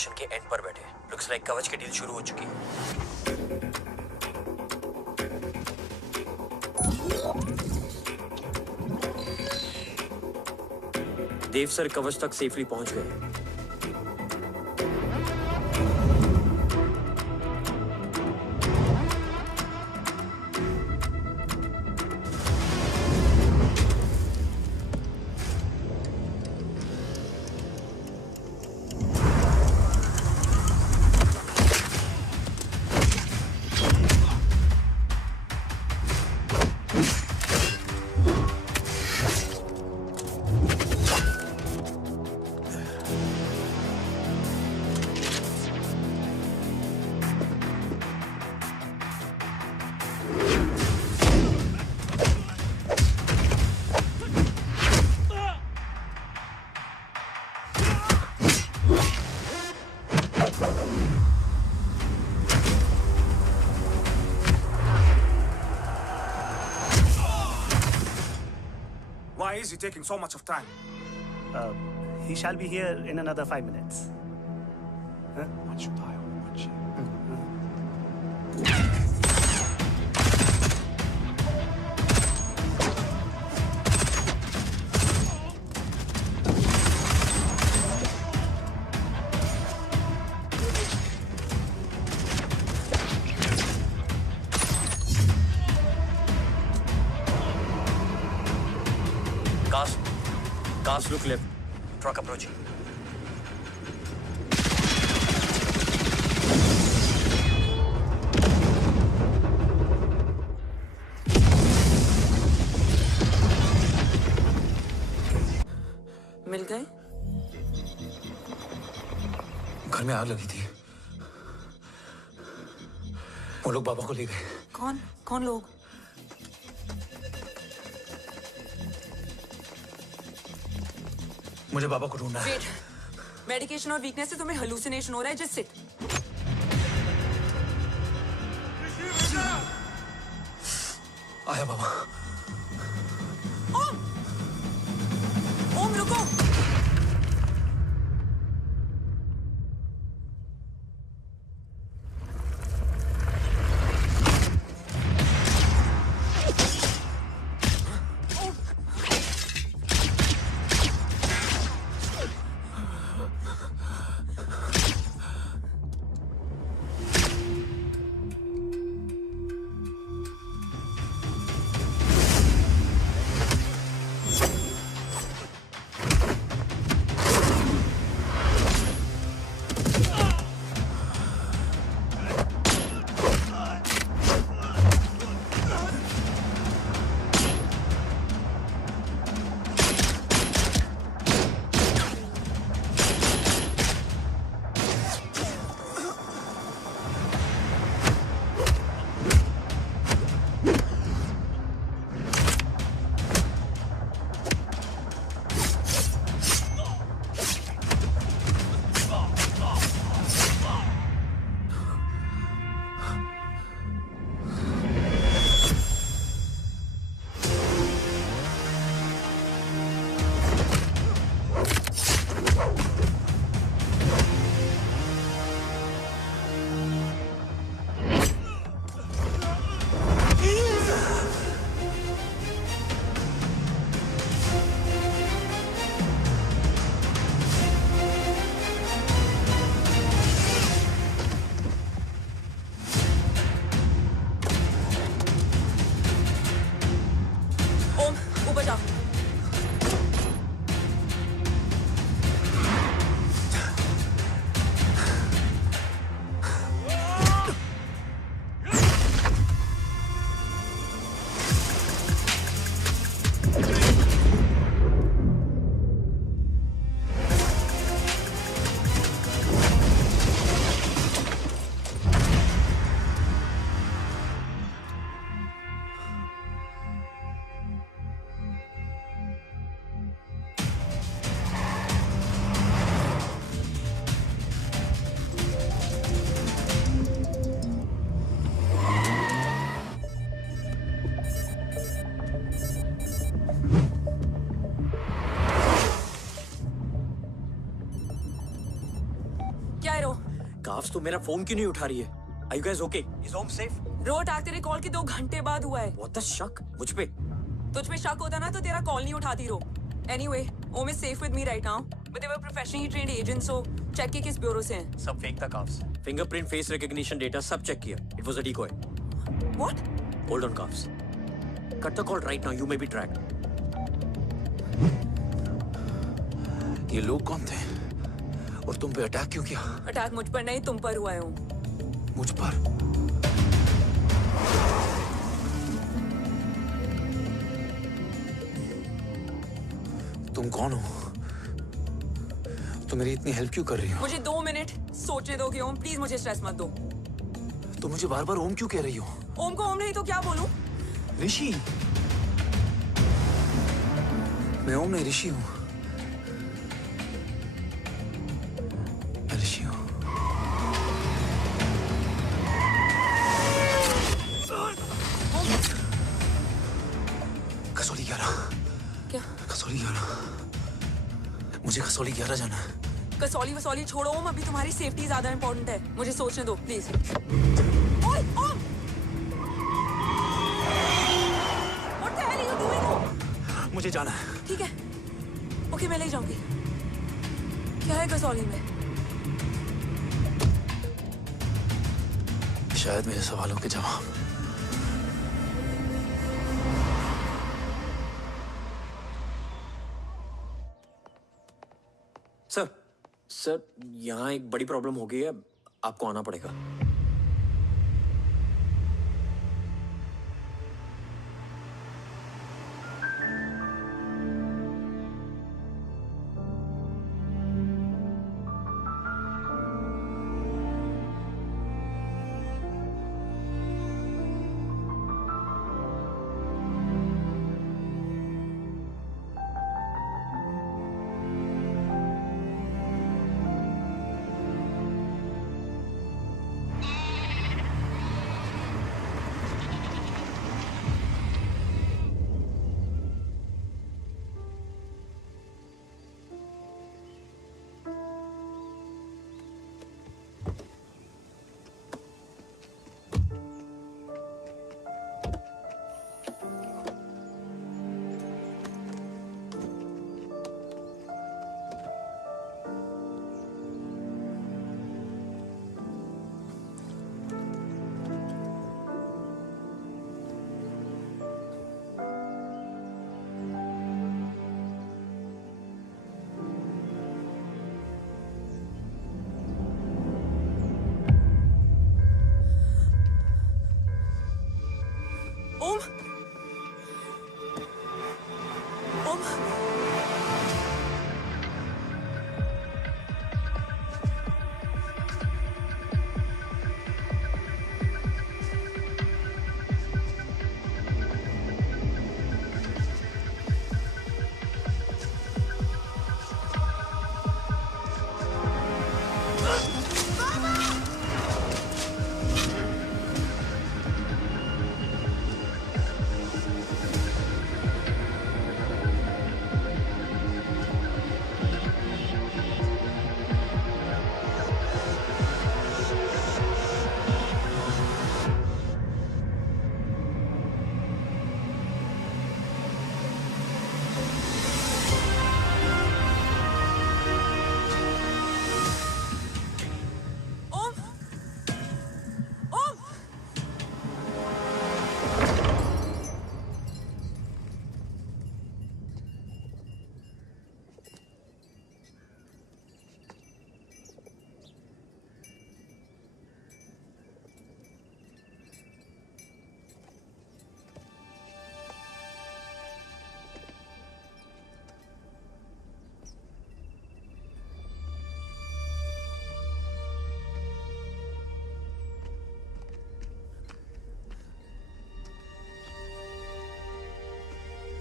Mission के and पर बैठे। लुक्स लाइक कवच की डील शुरू हो चुकी है। देव सर कवच तक सेफली पहुंच गए। Why is he taking so much of time? He shall be here in another 5 minutes. Huh? What should I watch? Cars look left. Truck approaching. मिल गए? घर में आग लगी थी। वो लोग बाबा को ले गए। कौन लोग? मुझे बाबा को ढूंढना है। वेट, मेडिकेशन और वीकनेस से तुम्हें हेलुसिनेशन हो रहा है। Just sit. आया बाबा। ओम रुको। आए रो? काफ्स तो मेरा फोन क्यों नहीं उठा रही है? Are you guys okay? Is home safe? रो अटैक तेरे कॉल के 2 घंटे बाद हुआ है। What the शक? मुझ पे? तुझ पे शक होता ना तो तेरा कॉल नहीं उठाती रो। Anyway, Om is safe with me right now, but they were professionally trained agents, so check के किस ब्यूरो से हैं? सब फेक था carbs. Fingerprint, face recognition data सब चेक किया। It was a decoy. What? Hold on, carbs. Cut the call right now. You may be tracked. ये लोग कौन थे और तुम पे अटैक क्यों किया? अटैक मुझ पर नहीं तुम पर हुआ है ओम। मुझ पर? तुम कौन हो? तुम मेरी इतनी हेल्प क्यों कर रही हो? मुझे 2 मिनट सोचने दोगे ओम? प्लीज मुझे स्ट्रेस मत दो। तुम मुझे बार बार ओम क्यों कह रही हो? ओम को ओम नहीं तो क्या बोलूं? ऋषि। मैं ओम नहीं, ऋषि हूं। मैं ऋषि हूं। कसौली 11। क्या? कसौली 11। मुझे कसौली 11 जाना है। कसौली वसौली छोड़ो ओम, अभी तुम्हारी सेफ्टी ज्यादा इंपॉर्टेंट है। मुझे सोचने दो प्लीज। ओए ओम! What the hell are you doing, ओम? मुझे जाना है। ठीक है, ओके मैं ले जाऊंगी। क्या है कसौली में? शायद मेरे सवालों के जवाब। सर, यहाँ एक बड़ी प्रॉब्लम हो गई है। आपको आना पड़ेगा। ओम! ओम!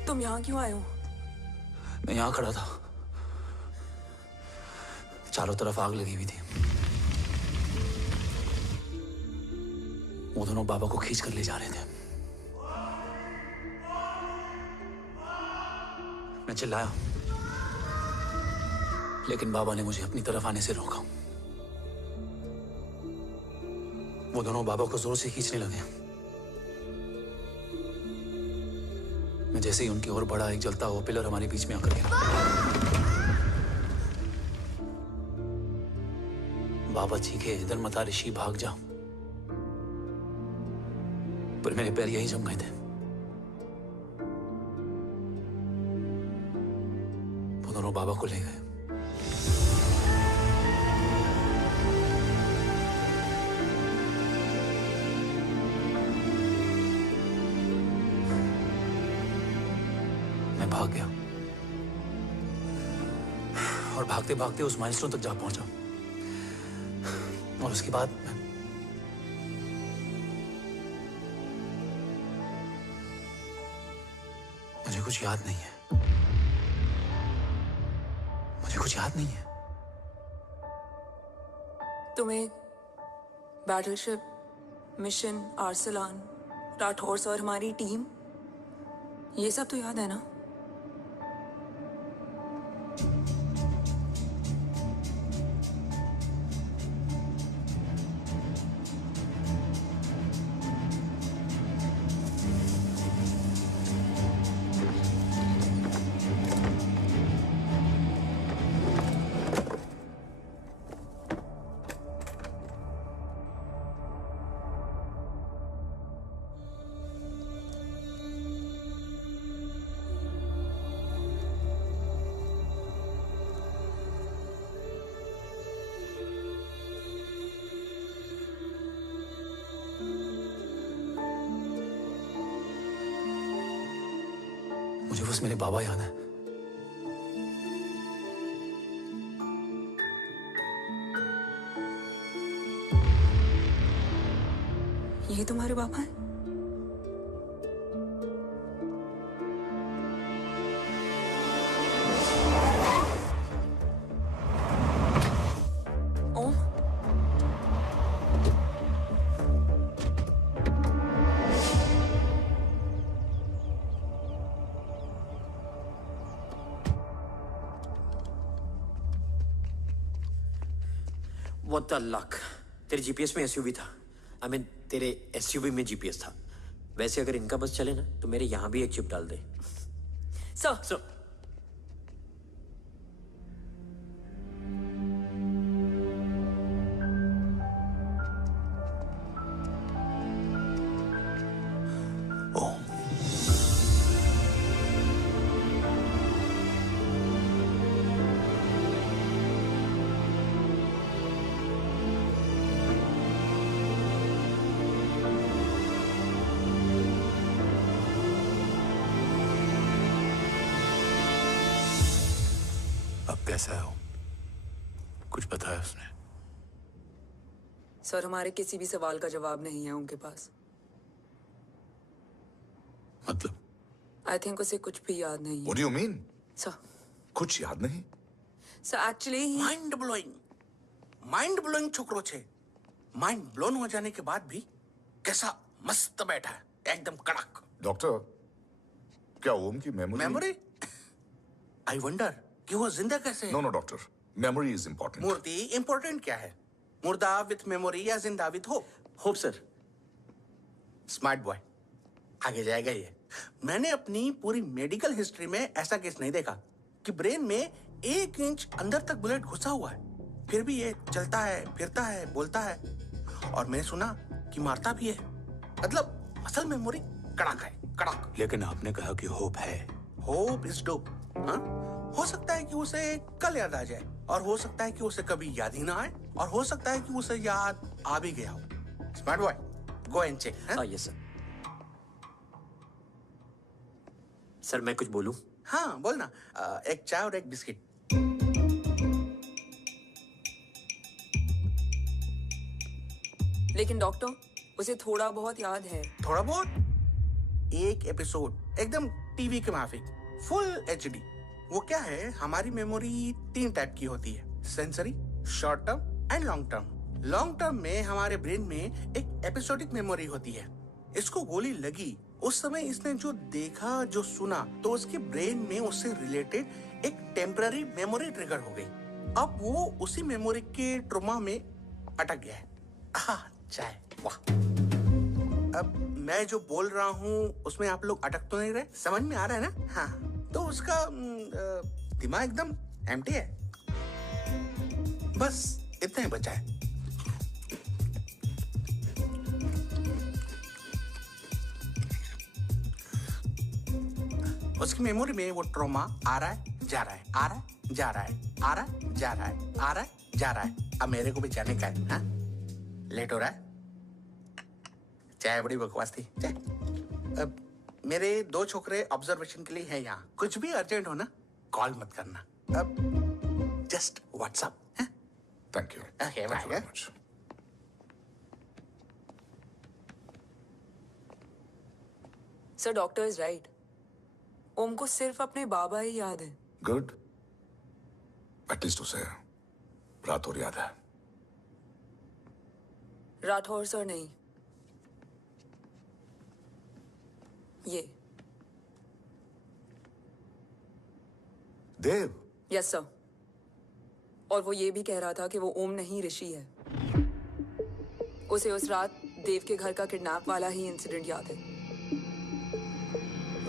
तुम यहाँ क्यों आए हो? मैं यहाँ खड़ा था। चारों तरफ आग लगी हुई थी। वो दोनों बाबा को खींच कर ले जा रहे थे। मैं चिल्लाया, लेकिन बाबा ने मुझे अपनी तरफ आने से रोका। वो दोनों बाबा को जोर से खींचने लगे। मैं जैसे ही उनकी ओर बढ़ा, एक जलता हुआ पिलर हमारे बीच में आकर गिरा। बाबा चीखे, इधर मता ऋषि, भाग जा। पर मेरे पैर यही जम गए थे। वो दोनों बाबा को ले गए। मैं भाग गया और भागते भागते उस माइलस्टोन तक जा पहुंचा। और उसके बाद मुझे कुछ याद नहीं है। मुझे कुछ याद नहीं है। तुम्हें बैटलशिप, मिशन, आर्सलान, राठौर और हमारी टीम, ये सब तो याद है ना? मुझे बस मेरे बाबा याद है। ये तुम्हारे बाबा हैं? ओम, What the luck? तेरे जीपीएस में एसयूवी था। आई मीन तेरे एसयूवी में जीपीएस था। वैसे अगर इनका बस चले ना तो मेरे यहाँ भी एक चिप डाल दे। सर, ओम, अब कैसा है वो? कुछ बताया उसने? सर हमारे किसी भी सवाल का जवाब नहीं है उनके पास। मतलब? आई थिंक उसे कुछ भी याद नहीं है। What do you mean? Sir, कुछ याद नहीं? सर एक्चुअली माइंड ब्लोइंग छोकरो छे। माइंड ब्लोन हो जाने के बाद भी कैसा मस्त बैठा है, एकदम कड़क। डॉक्टर, क्या ओम की मेमोरी आई वंडर कि वो जिंदा कैसे है? No doctor, memory is important. मूर्ति इंपॉर्टेंट क्या है? मुर्दा विथ मेमोरी या जिंदा with hope? Hope sir. Smart boy, आगे जाएगा ये। मैंने अपनी पूरी मेडिकल हिस्ट्री में ऐसा केस नहीं देखा कि ब्रेन में 1 इंच अंदर तक बुलेट घुसा हुआ है, फिर भी ये चलता है, फिरता है, बोलता है, और मैंने सुना कि मारता भी है। मतलब असल मेमोरी कड़क है, कड़क। लेकिन आपने कहा कि होप है। Hope is dope. हाँ, हो सकता है कि उसे कल याद आ जाए, और हो सकता है कि उसे कभी याद ही ना आए, और हो सकता है कि उसे याद आ भी गया हो। Smart boy, go and check. Yes sir. Sir मैं कुछ बोलूं? हाँ बोल ना। एक चाय और एक बिस्किट। लेकिन डॉक्टर उसे थोड़ा बहुत याद है। थोड़ा बहुत? एक एपिसोड एकदम टीवी के माफिक, फुल एचडी। वो क्या है, हमारी मेमोरी 3 टाइप की होती है, sensory, short term and long term. Long term में हमारे ब्रेन में एक एपिसोडिक मेमोरी होती है। इसको गोली लगी, उस समय इसने जो देखा, जो सुना, तो उसके ब्रेन में उससे रिलेटेड एक टेम्पररी मेमोरी ट्रिगर हो गई। अब वो उसी मेमोरी के ट्रॉमा में अटक गया है। चाय। वाह। अब मैं जो बोल रहा हूँ उसमें आप लोग अटक तो नहीं रहे? समझ में आ रहा है ना? हाँ, तो उसका दिमाग एकदम एम्प्टी है। बस इतना ही बचा है। उसकी मेमोरी में वो ट्रॉमा आ रहा है, जा रहा है, आ रहा है, जा रहा है, आ रहा है, जा रहा है, आ रहा है, जा रहा है। अब मेरे को भी जाने का है। हाँ? लेट हो रहा है? चाय बड़ी बकवास थी। चाय। अब मेरे 2 छोकरे ऑब्जर्वेशन के लिए हैं यहाँ। कुछ भी अर्जेंट हो ना, कॉल मत करना। अब just WhatsApp. Thank you. Okay, Thank you very bye. much. Sir doctor is right. Om को सिर्फ अपने बाबा ही याद है। गुड। एटलीस्ट उसे रात और याद है। राठौर सर नहीं, ये। देव। Yes sir. और वो ये भी कह रहा था कि वो ओम नहीं ऋषि है। उसे उस रात देव के घर का किडनैप वाला ही इंसिडेंट याद है।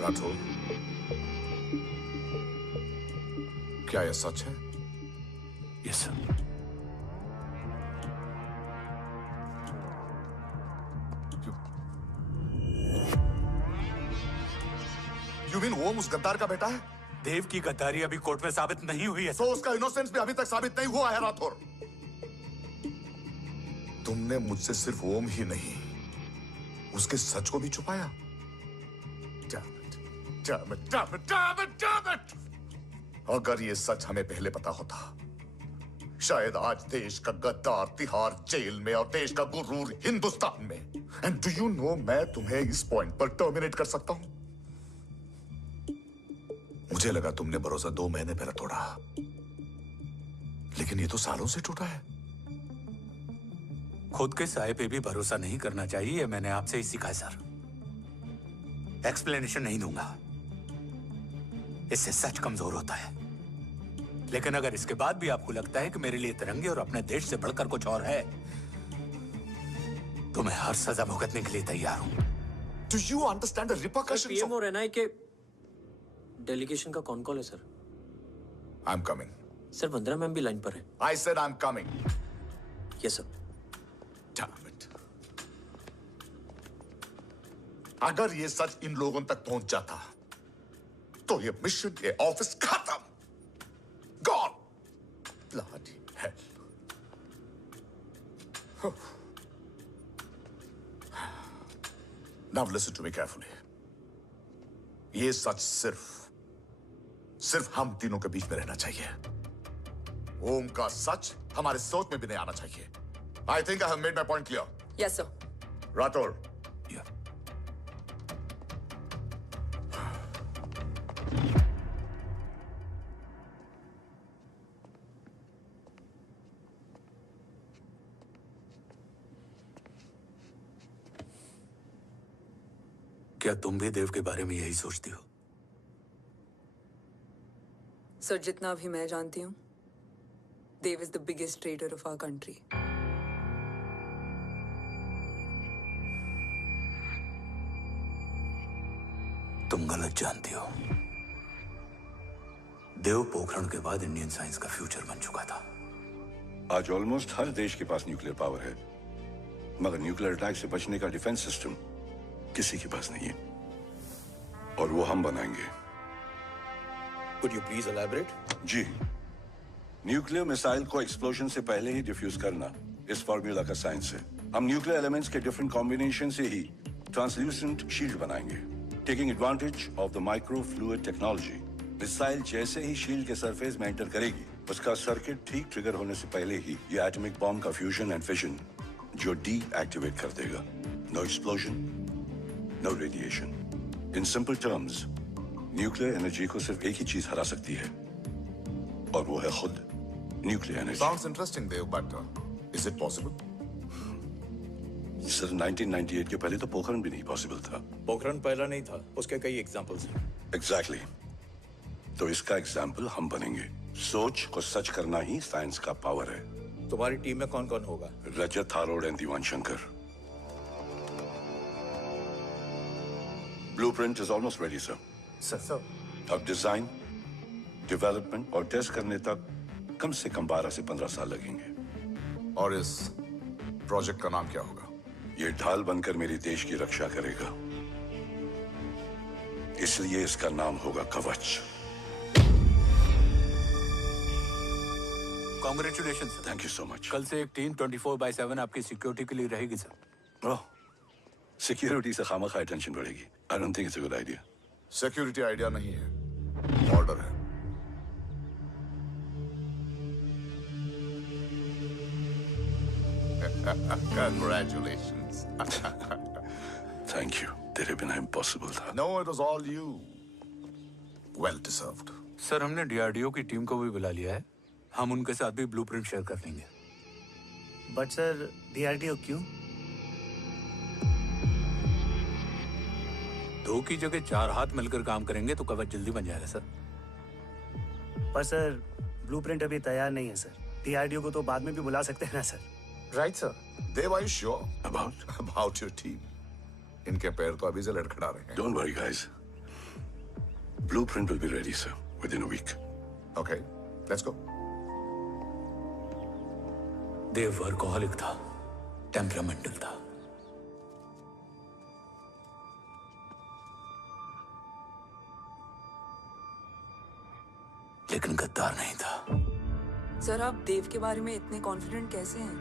राठौर, क्या यह सच है? Yes sir. यू मीन ओम उस गद्दार का बेटा है? देव की गद्दारी अभी कोर्ट में साबित नहीं हुई है तो उसका इनोसेंस भी अभी तक साबित नहीं हुआ है राठौर। तुमने मुझसे सिर्फ ओम ही नहीं, उसके सच को भी छुपाया। Damn it. अगर ये सच हमें पहले पता होता, शायद आज देश का गद्दार तिहाड़ जेल में और देश का गुरूर हिंदुस्तान में। एंड डू यू नो, मैं तुम्हें इस पॉइंट पर टर्मिनेट कर सकता हूं। मुझे लगा तुमने भरोसा 2 महीने पहले तोड़ा, लेकिन ये तो सालों से टूटा है। खुद के साए पे भी भरोसा नहीं करना चाहिए, मैंने आपसे ही सीखा है सर। एक्सप्लेनेशन नहीं दूंगा, इससे सच कमजोर होता है। लेकिन अगर इसके बाद भी आपको लगता है कि मेरे लिए तिरंगे और अपने देश से बढ़कर कुछ और है, तो मैं हर सजा भुगतने के लिए तैयार हूं। Do you understand the repercussions PM of... और एनआई के डेलीगेशन का कौन कॉल है sir? I'm coming. Sir Vandana ma'am भी लाइन पर है। I said I'm coming. Yes sir. Damn it. अगर ये सच इन लोगों तक पहुंच जाता, तो ये मिशन, ये ऑफिस खत्म। Gone. Bloody hell. Now listen to me carefully. ये सच सिर्फ हम तीनों के बीच में रहना चाहिए। ओम का सच हमारे सोच में भी नहीं आना चाहिए। I think I have made my point clear. Yes sir. Rathore, Yeah. क्या तुम भी देव के बारे में यही सोचती हो? सर जितना भी मैं जानती हूँ, Dev is the biggest trader of our country. तुम गलत जानती हो। देव पोखरण के बाद इंडियन साइंस का फ्यूचर बन चुका था। आज ऑलमोस्ट हर देश के पास न्यूक्लियर पावर है, मगर न्यूक्लियर अटैक से बचने का डिफेंस सिस्टम किसी के पास नहीं है, और वो हम बनाएंगे। Could you please elaborate? जी, न्यूक्लियर मिसाइल को एक्सप्लोजन से पहले ही डिफ्यूज करना इस फॉर्मूला का साइंस है। हम न्यूक्लियर एलिमेंट्स के डिफरेंट कॉम्बिनेशन से ही ट्रांसल्यूसेंट शील्ड बनाएंगे, taking advantage of the micro fluid technology. Missile जैसे ही शील्ड के सरफेस में एंटर करेगी, उसका सर्किट ठीक ट्रिगर होने से पहले ही ये एटॉमिक बॉम्ब का फ्यूजन एंड फिशन जो डीएक्टिवेट कर देगा। No explosion, no radiation. In simple terms, nuclear energy को सिर्फ एक ही चीज हरा सकती है, और वो है खुद nuclear energy. Sounds interesting, Dev, but is it possible? Sir 1998 के पहले तो पोखरण भी नहीं पॉसिबल था। पोखरण पहला नहीं था, उसके कई एग्जांपल्स हैं। एग्जैक्टली। तो इसका एग्जाम्पल हम बनेंगे। सोच को सच करना ही साइंस का पावर है। तुम्हारी टीम में कौन कौन होगा? Rajat Harod and Diwan Shankar. Blueprint is almost ready, sir. Sir. अब डिजाइन, डेवलपमेंट और टेस्ट करने तक कम से कम 12 से 15 साल लगेंगे. और इस प्रोजेक्ट का नाम क्या होगा? ये ढाल बनकर मेरे देश की रक्षा करेगा, इसलिए इसका नाम होगा कवच. Congratulation sir. Thank you so much. कल से एक टीम 24/7 आपकी सिक्योरिटी के लिए रहेगी सर. ओह, सिक्योरिटी से खामखा टेंशन बढ़ेगी. I don't think it's a good idea. Security idea नहीं है, ऑर्डर है. Congratulations. Thank you. तेरे बिना इम्पॉसिबल था. No, it was all you. Well deserved. Sir हमने डीआरडीओ की टीम को भी बुला लिया है. हम उनके साथ भी ब्लूप्रिंट शेयर कर लेंगे. बट सर DRDO क्यों? 2 की जगह 4 हाथ मिलकर काम करेंगे तो कवच जल्दी बन जाएगा सर. पर सर ब्लूप्रिंट अभी तैयार नहीं है सर. DRDO को तो बाद में भी बुला सकते हैं ना sir. Right, sir. Dev, are you sure about your team? इनके पैर तो अभी से लड़खड़ा रहे हैं. Don't worry, guys. Blueprint will be ready, sir, within a week. Okay, let's go. Dev workaholic था, टेम्परामेंटल था. लेकिन गद्दार नहीं था. सर आप देव के बारे में इतने कॉन्फिडेंट कैसे हैं?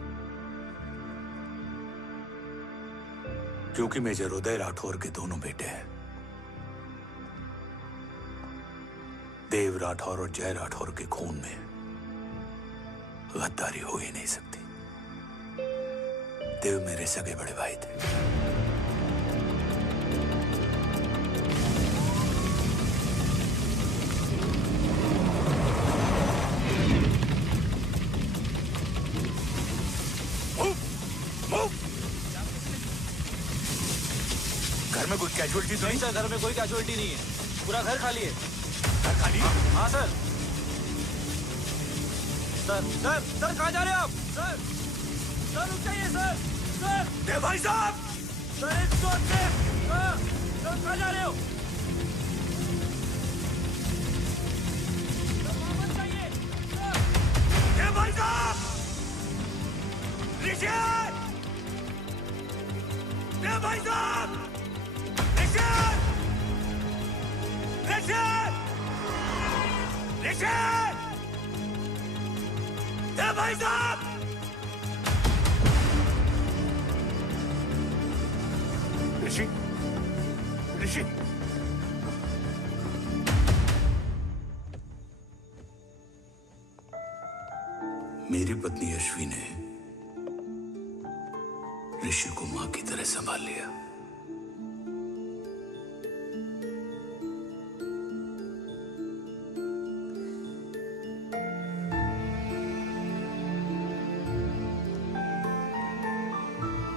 क्योंकि मेजर उदय राठौर के दोनों बेटे हैं. देव राठौर और जय राठौर के खून में गद्दारी हो ही नहीं सकती. देव मेरे सगे बड़े भाई थे. घर में कोई कैजुअलिटी तो नहीं? सर घर में कोई कैजुअलिटी नहीं है. पूरा घर खाली है. घर खाली? हाँ सर. सर कहाँ जा रहे हैं आप? सर रुक जाइए सर. देव भाई साहब! सर एक शॉट से. सर कहाँ जा रहे हो? मत जाइए. देव भाई साहब! ऋषि! देव भाई साहब! ऋषि! देव भाई साहब! ऋषि! मेरी पत्नी अश्वी ने ऋषि को मां की तरह संभाल लिया.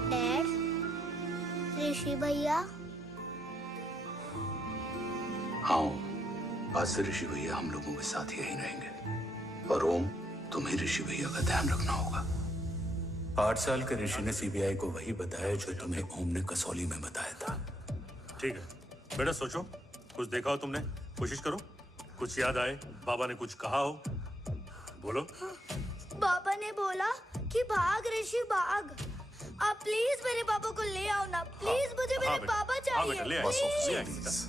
डैड, ऋषि भैया. हाँ, आज से ऋषि भैया हम लोगों के साथ यहीं रहेंगे. और ओम, तुम्हें ऋषि भैया का ध्यान रखना होगा. 8 साल के ऋषि ने सीबीआई को वही बताया जो तुम्हें ओम ने कसौली में बताया था. ठीक है बेटा, सोचो. कुछ देखा हो तुमने? कोशिश करो. कुछ याद आए? बाबा ने कुछ कहा हो? बोलो. पापा ने बोला कि भाग ऋषि भाग. आप प्लीज मेरे पापा को ले आओ ना. प्लीज मुझे मेरे पापा चाहिए. ले प्लीज.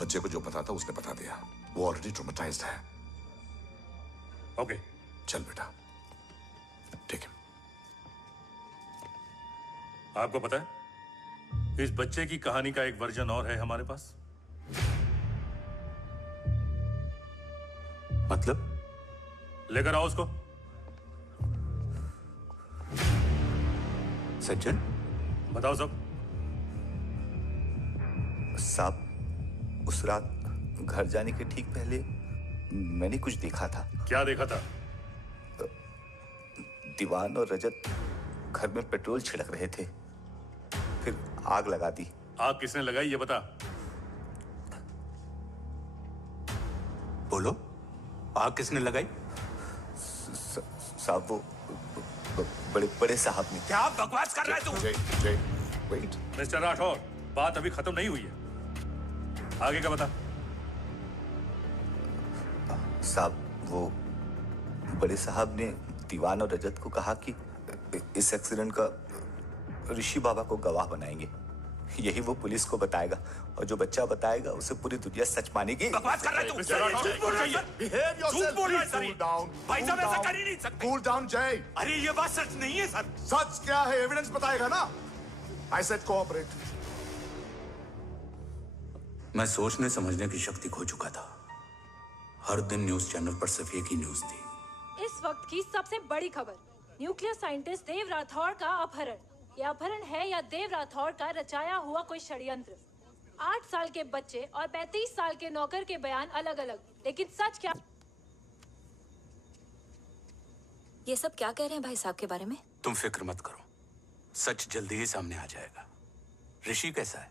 बच्चे को जो पता था उसने बता दिया. वो ऑलरेडी ट्रॉमेटाइज्ड है. ओके चल बेटा. ठीक है. आपको पता है इस बच्चे की कहानी का एक वर्जन और है हमारे पास. मतलब? लेकर आओ उसको. सज्जन, बताओ सब. साहब, उस रात घर जाने के ठीक पहले मैंने कुछ देखा था. क्या देखा था? दीवान और रजत घर में पेट्रोल छिड़क रहे थे, फिर आग लगा दी. आग किसने लगाई ये बता. बोलो, आग किसने लगाई? साहब, वो बड़े बड़े साहब ने। क्या बकवास कर रहा है तू? जय वेट। मिस्टर राठौर, बात अभी खत्म नहीं हुई है, आगे का बता। साहब वो बड़े साहब ने दीवान और रजत को कहा कि इस एक्सीडेंट का ऋषि बाबा को गवाह बनाएंगे। यही वो पुलिस को बताएगा और जो बच्चा बताएगा उसे पूरी दुनिया सच मानेगी। बकवास कर रहा है तू? झूठ बोल रहा है। बिहेव योरसेल्फ, झूठ बोल रहा है सर। Cool down. भाई साहब ऐसा कर ही नहीं सकते। कूल डाउन जय। अरे ये बात सच नहीं है सर। सच क्या है? एविडेंस बताएगा ना। I said cooperate. मैं सोचने समझने की शक्ति खो चुका था। हर दिन न्यूज चैनल पर सिर्फ एक ही न्यूज थी। इस वक्त की सबसे बड़ी खबर, न्यूक्लियर साइंटिस्ट देव राठौड़ का अपहरण। यह अपहरण है या देव राठौड़ का रचाया हुआ कोई षड्यंत्र। 8 साल के बच्चे और 35 साल के नौकर के बयान अलग अलग, लेकिन सच क्या? ये सब क्या कह रहे हैं भाई साहब के बारे में? तुम फिक्र मत करो, सच जल्दी ही सामने आ जाएगा। ऋषि कैसा है?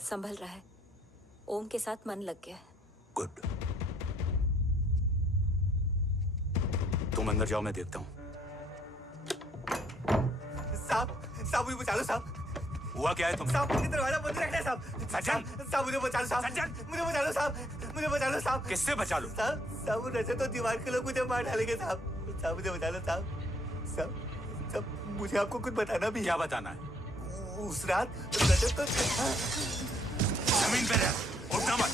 संभल रहा है। ओम के साथ मन लग गया है। गुड। तुम अंदर जाओ, मैं देखता हूँ। साहब मुझे बचा लो साहब। हुआ क्या है तुम? साहब मुझे दरवाजा बंद रखना है साहब। सज्जन, साहब मुझे बचा लो साहब। सज्जन, मुझे बचा लो साहब। मुझे बचा लो साहब। किससे बचा लो? साहब रजत तो दीवार के लोग मुझे मार डालेंगे साहब। साहब मुझे बचा लो साहब। साहब मुझे आपको कुछ बताना भी। क्या बताना है? उस रात रजत तो जमीन पे रह, उठना मत।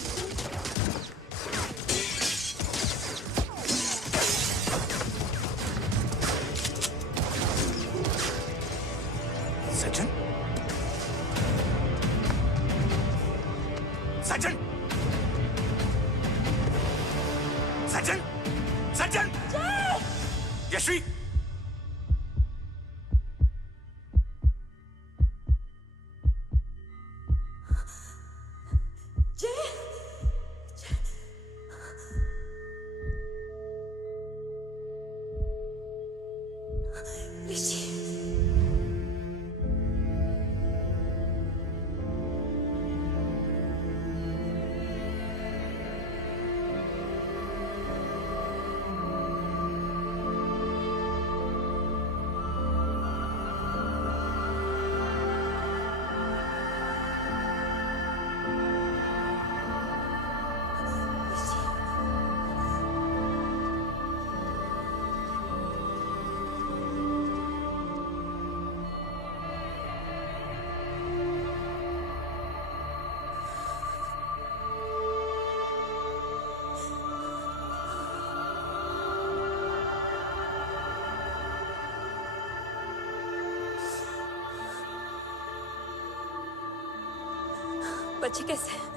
सज्जन, सज्जन, सज्जन, सज्जन, यशवी, बच्चे कैसे हैं?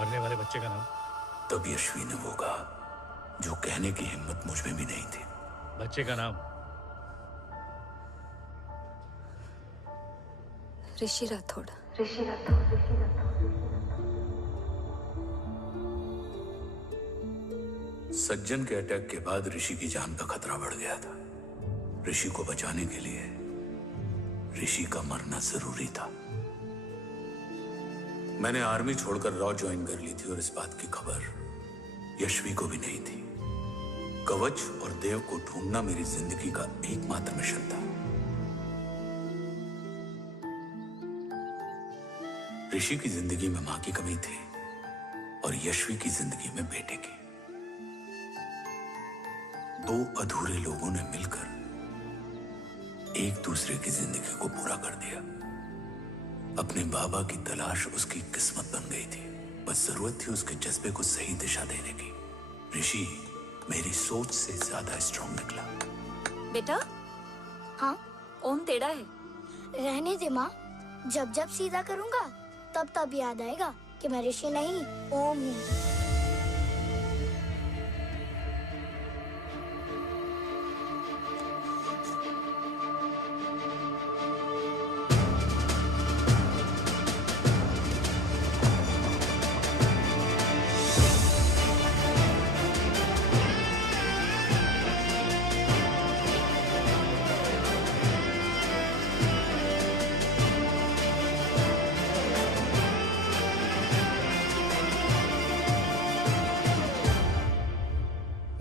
मरने वाले बच्चे का नाम? तब यशवी ने वो कहा जो कहने की हिम्मत मुझ में भी नहीं थी। बच्चे का नाम? ऋषि राठौड़। ऋषि राठौड़। सज्जन के अटैक के बाद ऋषि की जान का खतरा बढ़ गया था। ऋषि को बचाने के लिए ऋषि का मरना जरूरी था। मैंने आर्मी छोड़कर रॉ ज्वाइन कर ली थी और इस बात की खबर यशवी को भी नहीं थी। कवच और देव को ढूंढना मेरी जिंदगी का एकमात्र मिशन था। ऋषि की जिंदगी में मां की कमी थी, और यशवी की जिंदगी में बेटे की। दो अधूरे लोगों ने मिलकर एक दूसरे की जिंदगी को पूरा कर दिया। अपने बाबा की तलाश उसकी किस्मत बन गई थी, बस जरूरत थी उसके जज्बे को सही दिशा देने की। ऋषि मेरी सोच से ज्यादा स्ट्रांग निकला। बेटा, हाँ ओम टेढ़ा है। रहने दे माँ, जब जब सीधा करूँगा तब तब याद आएगा कि मैं ऋषि नहीं ओम हूँ।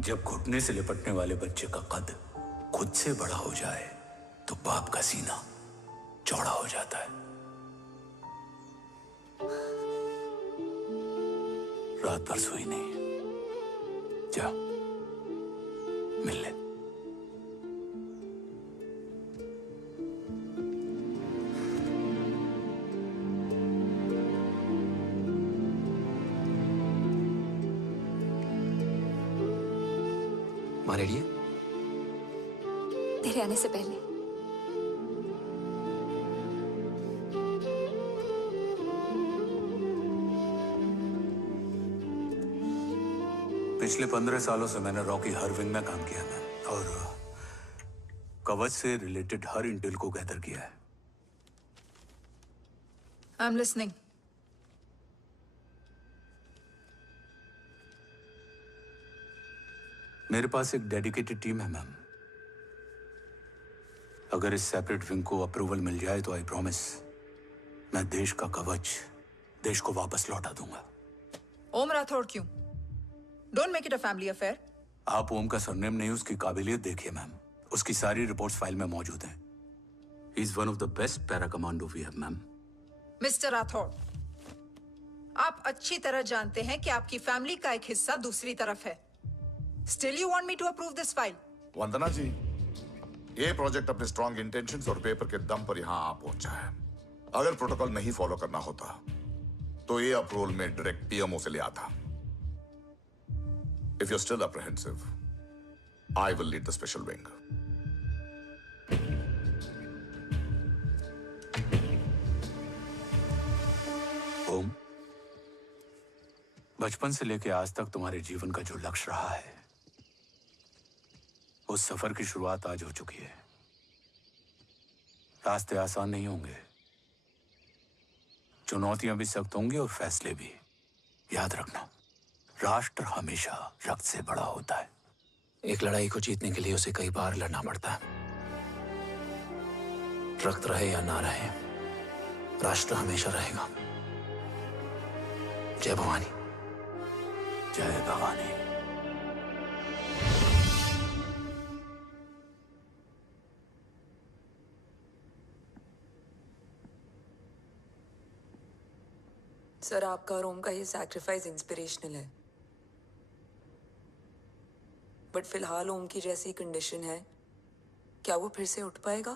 जब घुटने से लिपटने वाले बच्चे का कद खुद से बड़ा हो जाए तो बाप का सीना चौड़ा हो जाता है। रात भर सोई नहीं, जा मिल ले। माँ रेडी है? तेरे आने से पहले। पिछले 15 सालों से मैंने रॉकी हर विंग में काम किया है और कवच से रिलेटेड हर इंटेल को गैदर किया है। I am listening. मेरे पास एक डेडिकेटेड टीम है मैम। अगर इस सेपरेट विंग को अप्रूवल मिल जाए तो आई प्रॉमिस मैं देश का कवच देश को वापस लौटा दूंगा। ओम राठौड़ क्यों? Don't make it a family affair. आप ओम का सरनेम नहीं, उसकी काबिलियत देखिए मैम। उसकी सारी रिपोर्ट्स फाइल में मौजूद हैं। He is one of the best para commando we have ma'am. Mister Rathod, आप अच्छी तरह जानते हैं कि आपकी फैमिली का एक हिस्सा दूसरी तरफ है। Still you want me to approve this file? वंदना जी, ये प्रोजेक्ट अपने स्ट्रॉन्ग इंटेंशंस और पेपर के दम पर यहाँ आ पहुंचा है। अगर प्रोटोकॉल नहीं फॉलो करना होता तो ये अप्रूवल में डायरेक्ट पीएमओ से ले आता। If you're still apprehensive, I will lead the special wing. ओम, बचपन से लेकर आज तक तुम्हारे जीवन का जो लक्ष्य रहा है, उस सफर की शुरुआत आज हो चुकी है। रास्ते आसान नहीं होंगे, चुनौतियां भी सख्त होंगी और फैसले भी। याद रखना, राष्ट्र हमेशा रक्त से बड़ा होता है। एक लड़ाई को जीतने के लिए उसे कई बार लड़ना पड़ता है। रक्त रहे या ना रहे, राष्ट्र हमेशा रहेगा। जय भवानी। जय भवानी। सर, आपका और ओम का ये सैक्रिफाइस इंस्पिरेशनल है, बट फिलहाल ओम की जैसी कंडीशन है, क्या वो फिर से उठ पाएगा?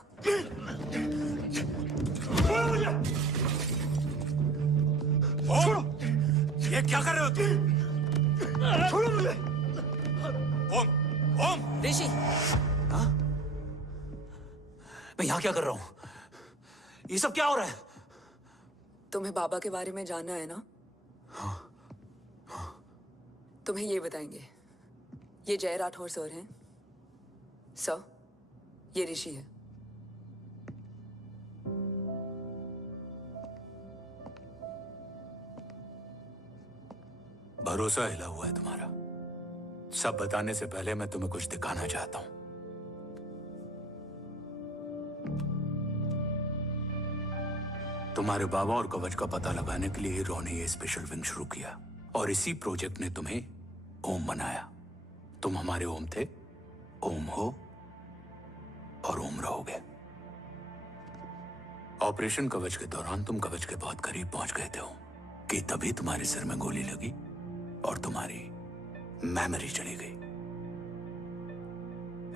छोड़ो! ये क्या कर रहे हो तुम? छोड़ो मुझे! ओम! ओम! ऋषि! हाँ? मैं यहाँ क्या कर रहा हूँ? ये सब क्या हो रहा है? तुम्हें बाबा के बारे में जानना है ना? तुम्हें ये बताएंगे। ये जय राठौर सर हैं। सर, ये ऋषि है। भरोसा हिला हुआ है तुम्हारा। सब बताने से पहले मैं तुम्हें कुछ दिखाना चाहता हूं। तुम्हारे बाबा और कवच का पता लगाने के लिए रॉ ने ये स्पेशल विंग शुरू किया और इसी प्रोजेक्ट ने तुम्हें ओम बनाया। तुम हमारे ओम थे, ओम हो और ओम रहोगे। ऑपरेशन कवच के दौरान तुम कवच के बहुत करीब पहुंच गए थे कि तभी तुम्हारे सिर में गोली लगी हमारी मेमोरी चली गई।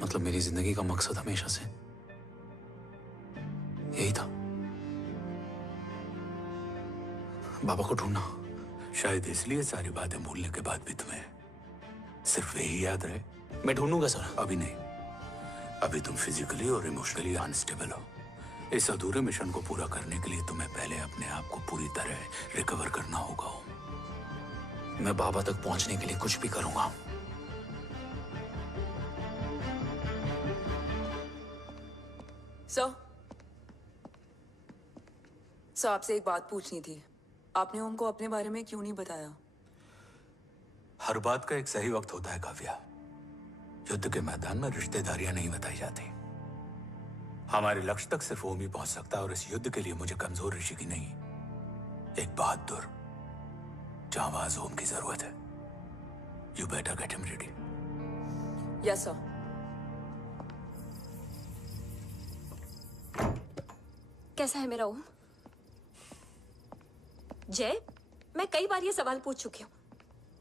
मतलब मेरी जिंदगी का मकसद हमेशा से यही था, बाबा को ढूंढना। शायद इसलिए सारी बातें भूलने के बाद भी तुम्हें सिर्फ यही याद रहे। मैं ढूंढूंगा सर। अभी नहीं, अभी तुम फिजिकली और इमोशनली अनस्टेबल हो। इस अधूरे मिशन को पूरा करने के लिए तुम्हें पहले अपने आप को पूरी तरह रिकवर करना होगा। मैं बाबा तक पहुंचने के लिए कुछ भी करूंगा। सर आपसे एक बात पूछनी थी। आपने ओम को अपने बारे में क्यों नहीं बताया? हर बात का एक सही वक्त होता है काव्या। युद्ध के मैदान में रिश्तेदारियां नहीं बताई जाती। हमारे लक्ष्य तक सिर्फ ओम ही पहुंच सकता है, और इस युद्ध के लिए मुझे कमजोर ऋषि की नहीं, एक बहादुर जांबाज ओम की जरूरत है। You better get him ready. Yes sir. कैसा है मेरा ओम? जय, मैं कई बार ये सवाल पूछ चुकी हूँ।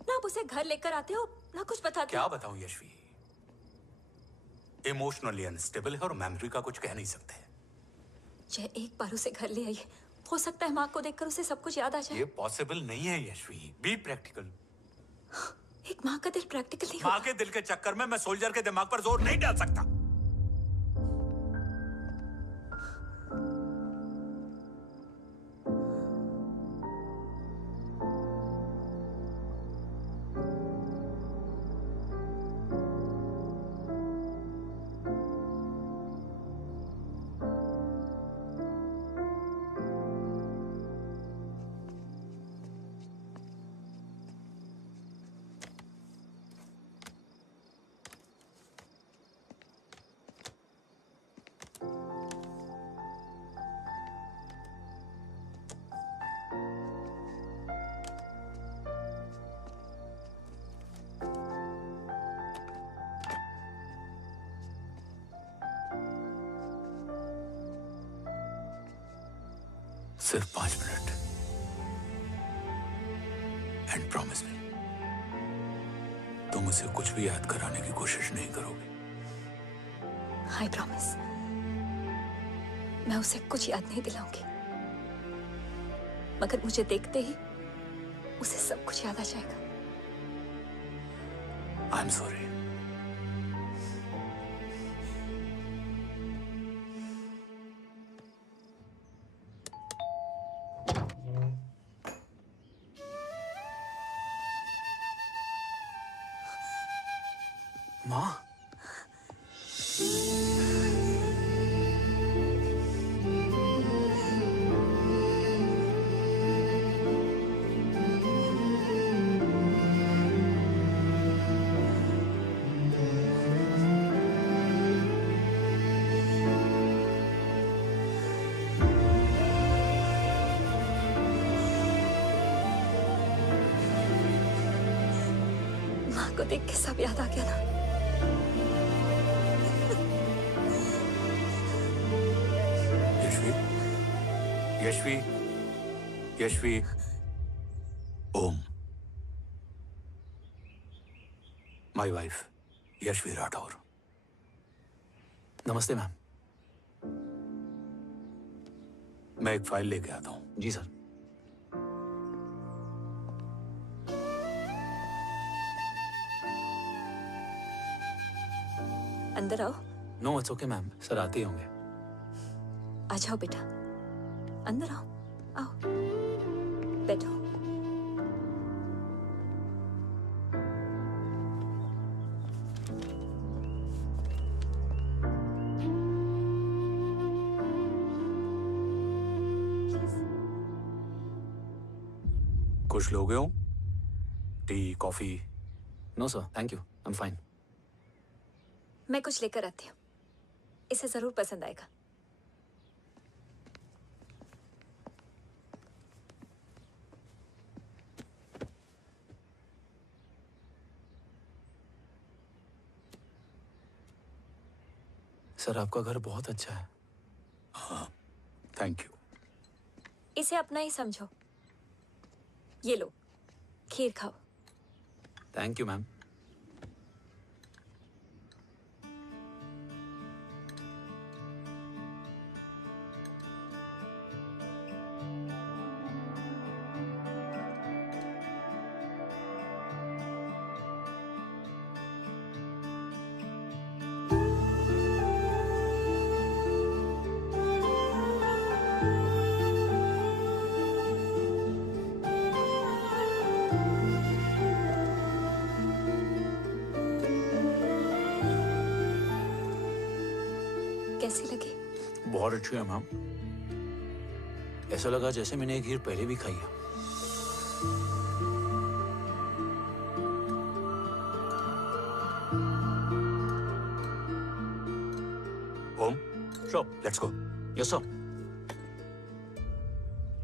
ना आप उसे घर लेकर आते हो, ना कुछ बताते क्या हो। बताऊं यशवी, इमोशनली अनस्टेबल है और मेमोरी का कुछ कह नहीं सकते। जय, एक बार उसे घर ले आइए। हो सकता है माँ को देखकर उसे सब कुछ याद आ जाए। ये पॉसिबल नहीं है यशवी। Be practical. एक माँ का दिल प्रैक्टिकल नहीं माँ के दिल के चक्कर में मैं सोल्जर के दिमाग पर जोर नहीं डाल सकता। सिर्फ 5 मिनट। एंड प्रॉमिस मी, तुम उसे कुछ भी याद कराने की कोशिश नहीं करोगे। आई प्रॉमिस, मैं उसे कुछ याद नहीं दिलाऊंगी, मगर मुझे देखते ही उसे सब कुछ याद आ जाएगा। I am sorry. माँ, माँ को देख के सब याद आ गया ना। Yashvi, Yashvi, Om, my wife Yashvi Rathore. नमस्ते मैम। मैं एक फाइल लेके आता हूँ। जी सर। अंदर आओ। No it's okay ma'am, sir आते ही होंगे। आ जाओ बेटा, अंदर आओ। आओ, बैठो। कुछ लोगे हो? Tea, coffee? No sir, thank you, I am fine. मैं कुछ लेकर आती हूँ, इसे जरूर पसंद आएगा। सर आपका घर बहुत अच्छा है। हाँ, थैंक यू। इसे अपना ही समझो। ये लो, खीर खाओ। Thank you ma'am. कैसी लगी? बहुत अच्छी है मैम। ऐसा लगा जैसे मैंने एक खीर पहले भी खाई है। Om, sure, let's go. Yes sir.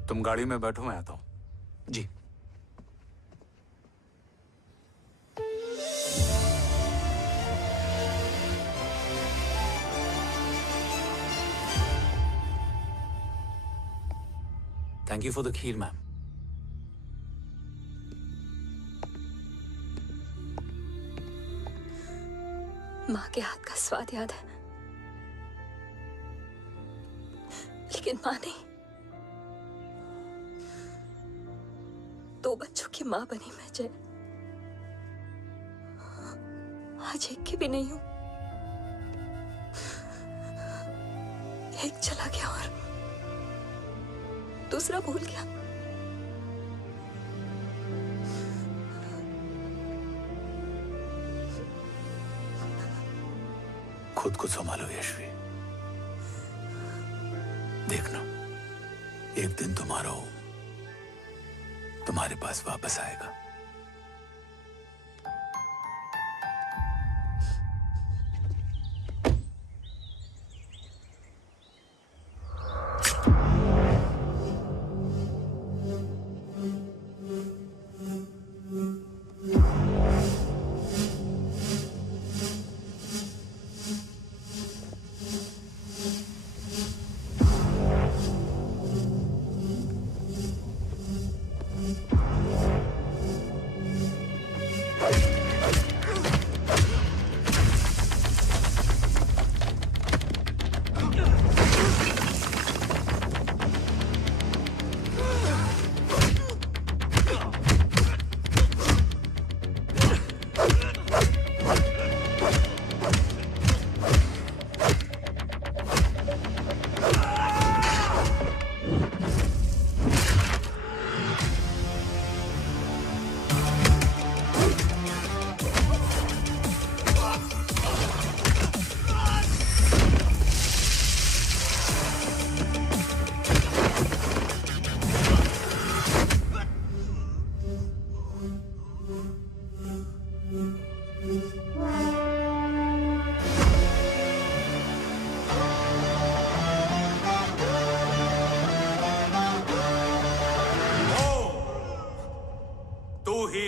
तुम गाड़ी में बैठो, मैं आता हूं। जी। Thank you for the kheer, ma'am. माँ के हाथ का स्वाद याद है, लेकिन माँ नहीं। 2 बच्चों की माँ बनी मैं जय। आज एक की भी नहीं हूं। एक चला गया और दूसरा भूल गया। खुद को संभालो यशवी। देखना, एक दिन तुम्हारा ओम तुम्हारे पास वापस आएगा।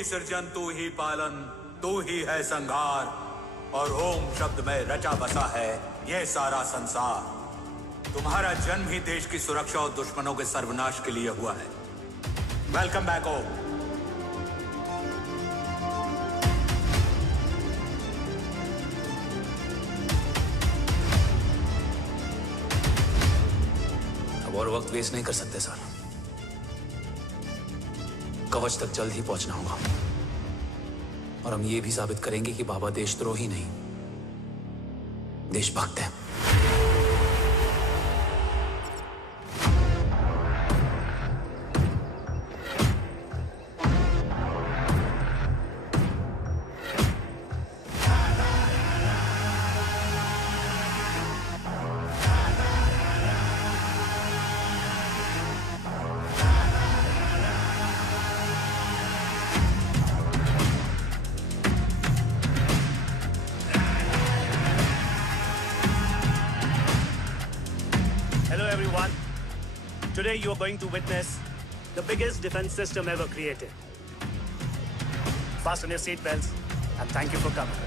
सृजन तू ही पालन, तू ही है संहार, और ओम शब्द में रचा बसा है ये सारा संसार। तुम्हारा जन्म ही देश की सुरक्षा और दुश्मनों के सर्वनाश के लिए हुआ है। वेलकम बैक ओम। अब और वक्त वेस्ट नहीं कर सकते सर। कवच तक जल्द ही पहुंचना होगा और हम ये भी साबित करेंगे कि बाबा देशद्रोही नहीं, देशभक्त हैं। Today you are going to witness the biggest defense system ever created. Fasten your seatbelts and thank you for coming.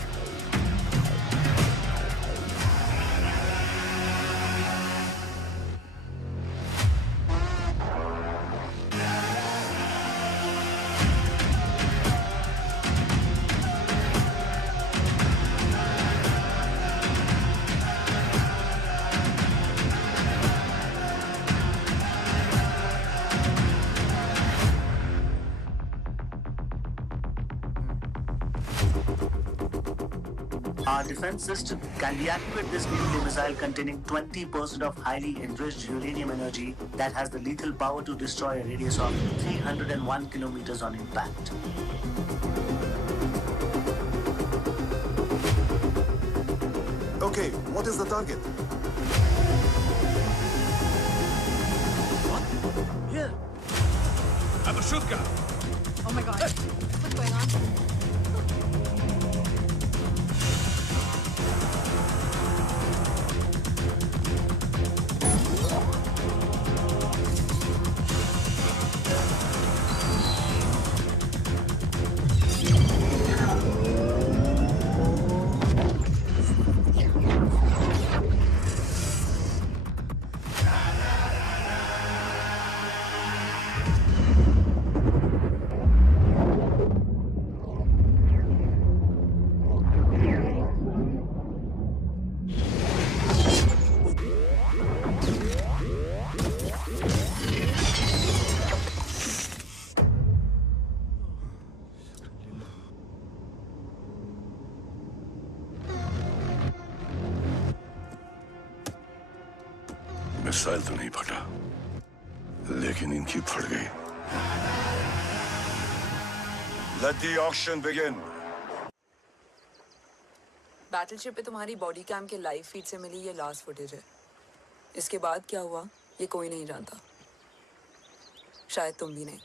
Our defense system can deactivate this nuclear missile containing 20% of highly enriched uranium energy that has the lethal power to destroy a radius of 301 kilometers on impact. Okay, what is the target? What? Here. I'm a shotgun. Oh my God. What's going on? Missile तो नहीं फटा, लेकिन इनकी फट गई। Let the auction begin. Battleship पे तुम्हारी body cam के लाइव फीड से मिली ये लास्ट फुटेज है। इसके बाद क्या हुआ ये कोई नहीं जानता, शायद तुम भी नहीं।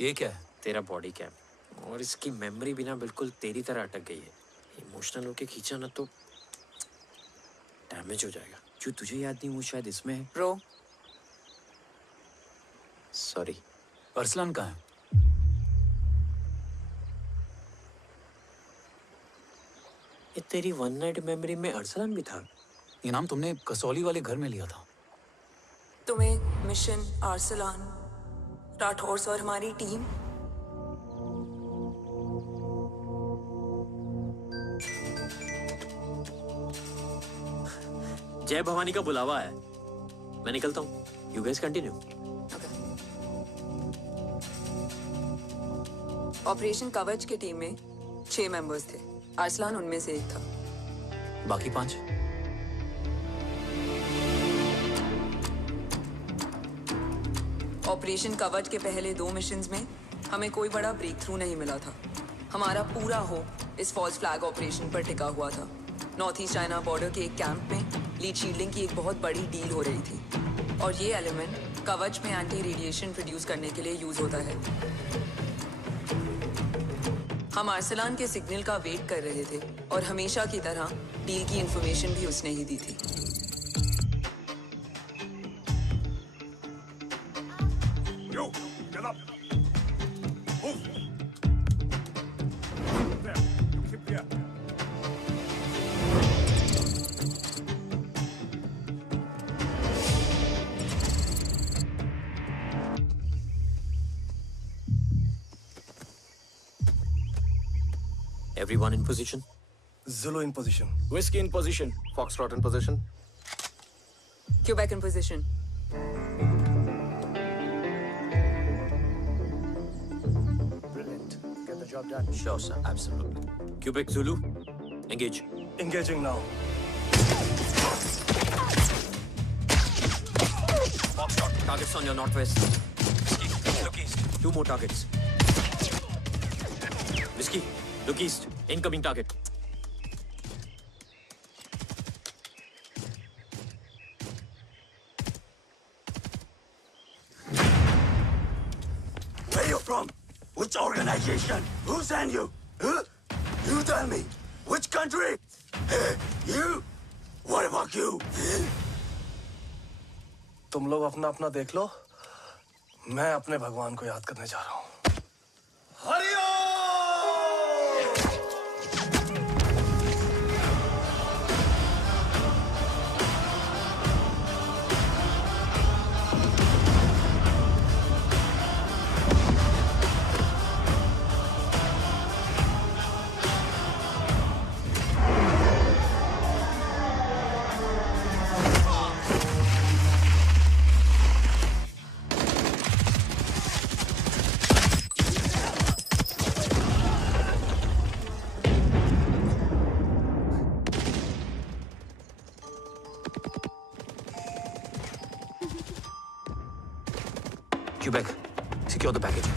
ये क्या है? तेरा बॉडी कैम, और इसकी मेमोरी भी ना बिल्कुल तेरी तरह अटक गई है। इमोशनल होके खींचा ना तो डैमेज हो जाएगा। जो तुझे याद नहीं वो शायद इसमें है। रो सॉरी। अरसलान कहाँ है? ये तेरी वन नाइट मेमोरी में अरसलान भी था? ये नाम तुमने कसौली वाले घर में लिया था। तुम्हें मिशन आर्सलान राठौर और हमारी टीम जय भवानी का बुलावा है, मैं निकलता हूँ। You guys continue. ऑपरेशन कवच की टीम में 6 मेंबर्स थे, अरसलान उनमें से एक था। बाकी 5? ऑपरेशन कवच के पहले 2 मिशंस में हमें कोई बड़ा ब्रेक थ्रू नहीं मिला था। हमारा पूरा होप इस फॉल्स फ्लैग ऑपरेशन पर टिका हुआ था। नॉर्थ ईस्ट चाइना बॉर्डर के एक कैंप में लीड शील्डिंग की एक बहुत बड़ी डील हो रही थी, और ये एलिमेंट कवच में एंटी रेडिएशन प्रोड्यूस करने के लिए यूज होता है। हम अरसलान के सिग्नल का वेट कर रहे थे, और हमेशा की तरह डील की इंफॉर्मेशन भी उसने ही दी थी। Everyone in position? Zulu in position. Whiskey in position. Foxtrot in position. Quebec in position. Brilliant. Get the job done. Sure, sir. Absolutely. Quebec Zulu, engage. Engaging now. Foxtrot, targets on your northwest. Whiskey, look east. 2 more targets. Whiskey, look east. Incoming target. Where you from? Which organization? Who sent you? Huh? You tell me. Which country? You? What about you? तुम लोग अपना अपना देख लो, मैं अपने भगवान को याद करने जा रहा हूँ। Hariom! Quebec, secure the package.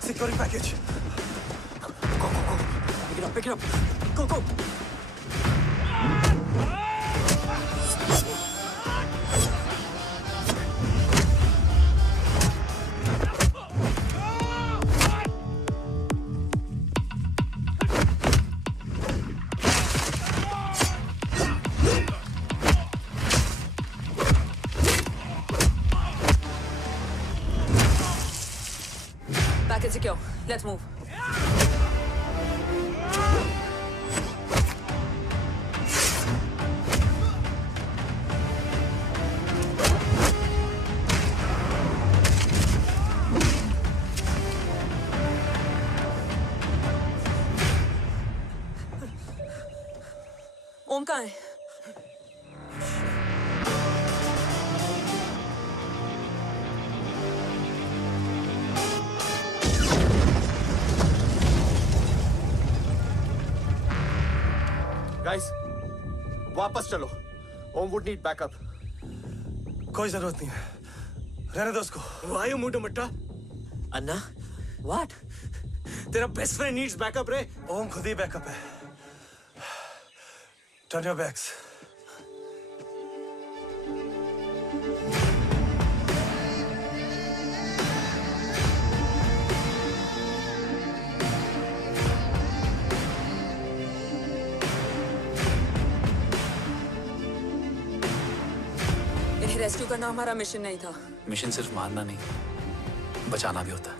Securing package. Go. Pick it up. Go. Package secure. Let's move. ओम कहाँ है? Guys, वापस चलो. ओम would need backup. कोई जरूरत नहीं है. रहने दो उसको. Why you moved Matta? Anna, what? तेरा best friend needs backup रे. ओम खुद ही बैकअप है. Turn your backs. इन्हें रेस्क्यू करना हमारा मिशन नहीं था. मिशन सिर्फ मारना नहीं, बचाना भी होता है.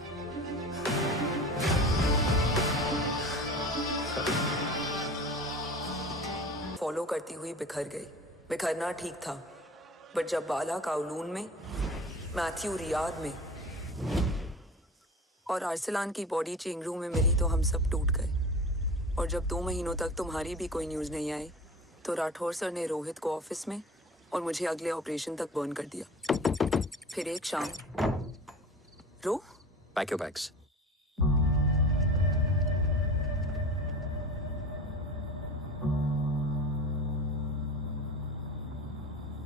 फॉलो करती हुई बिखर गई. बिखरना ठीक था, बट जब बाला काउलून में, मैथ्यू रियाद में और आर्सलान की बॉडी चेंज रूम में मिली तो हम सब टूट गए. और जब 2 महीनों तक तुम्हारी भी कोई न्यूज़ नहीं आई तो राठौर सर ने रोहित को ऑफिस में और मुझे अगले ऑपरेशन तक बर्न कर दिया. फिर एक शाम पैक योर बैग्स.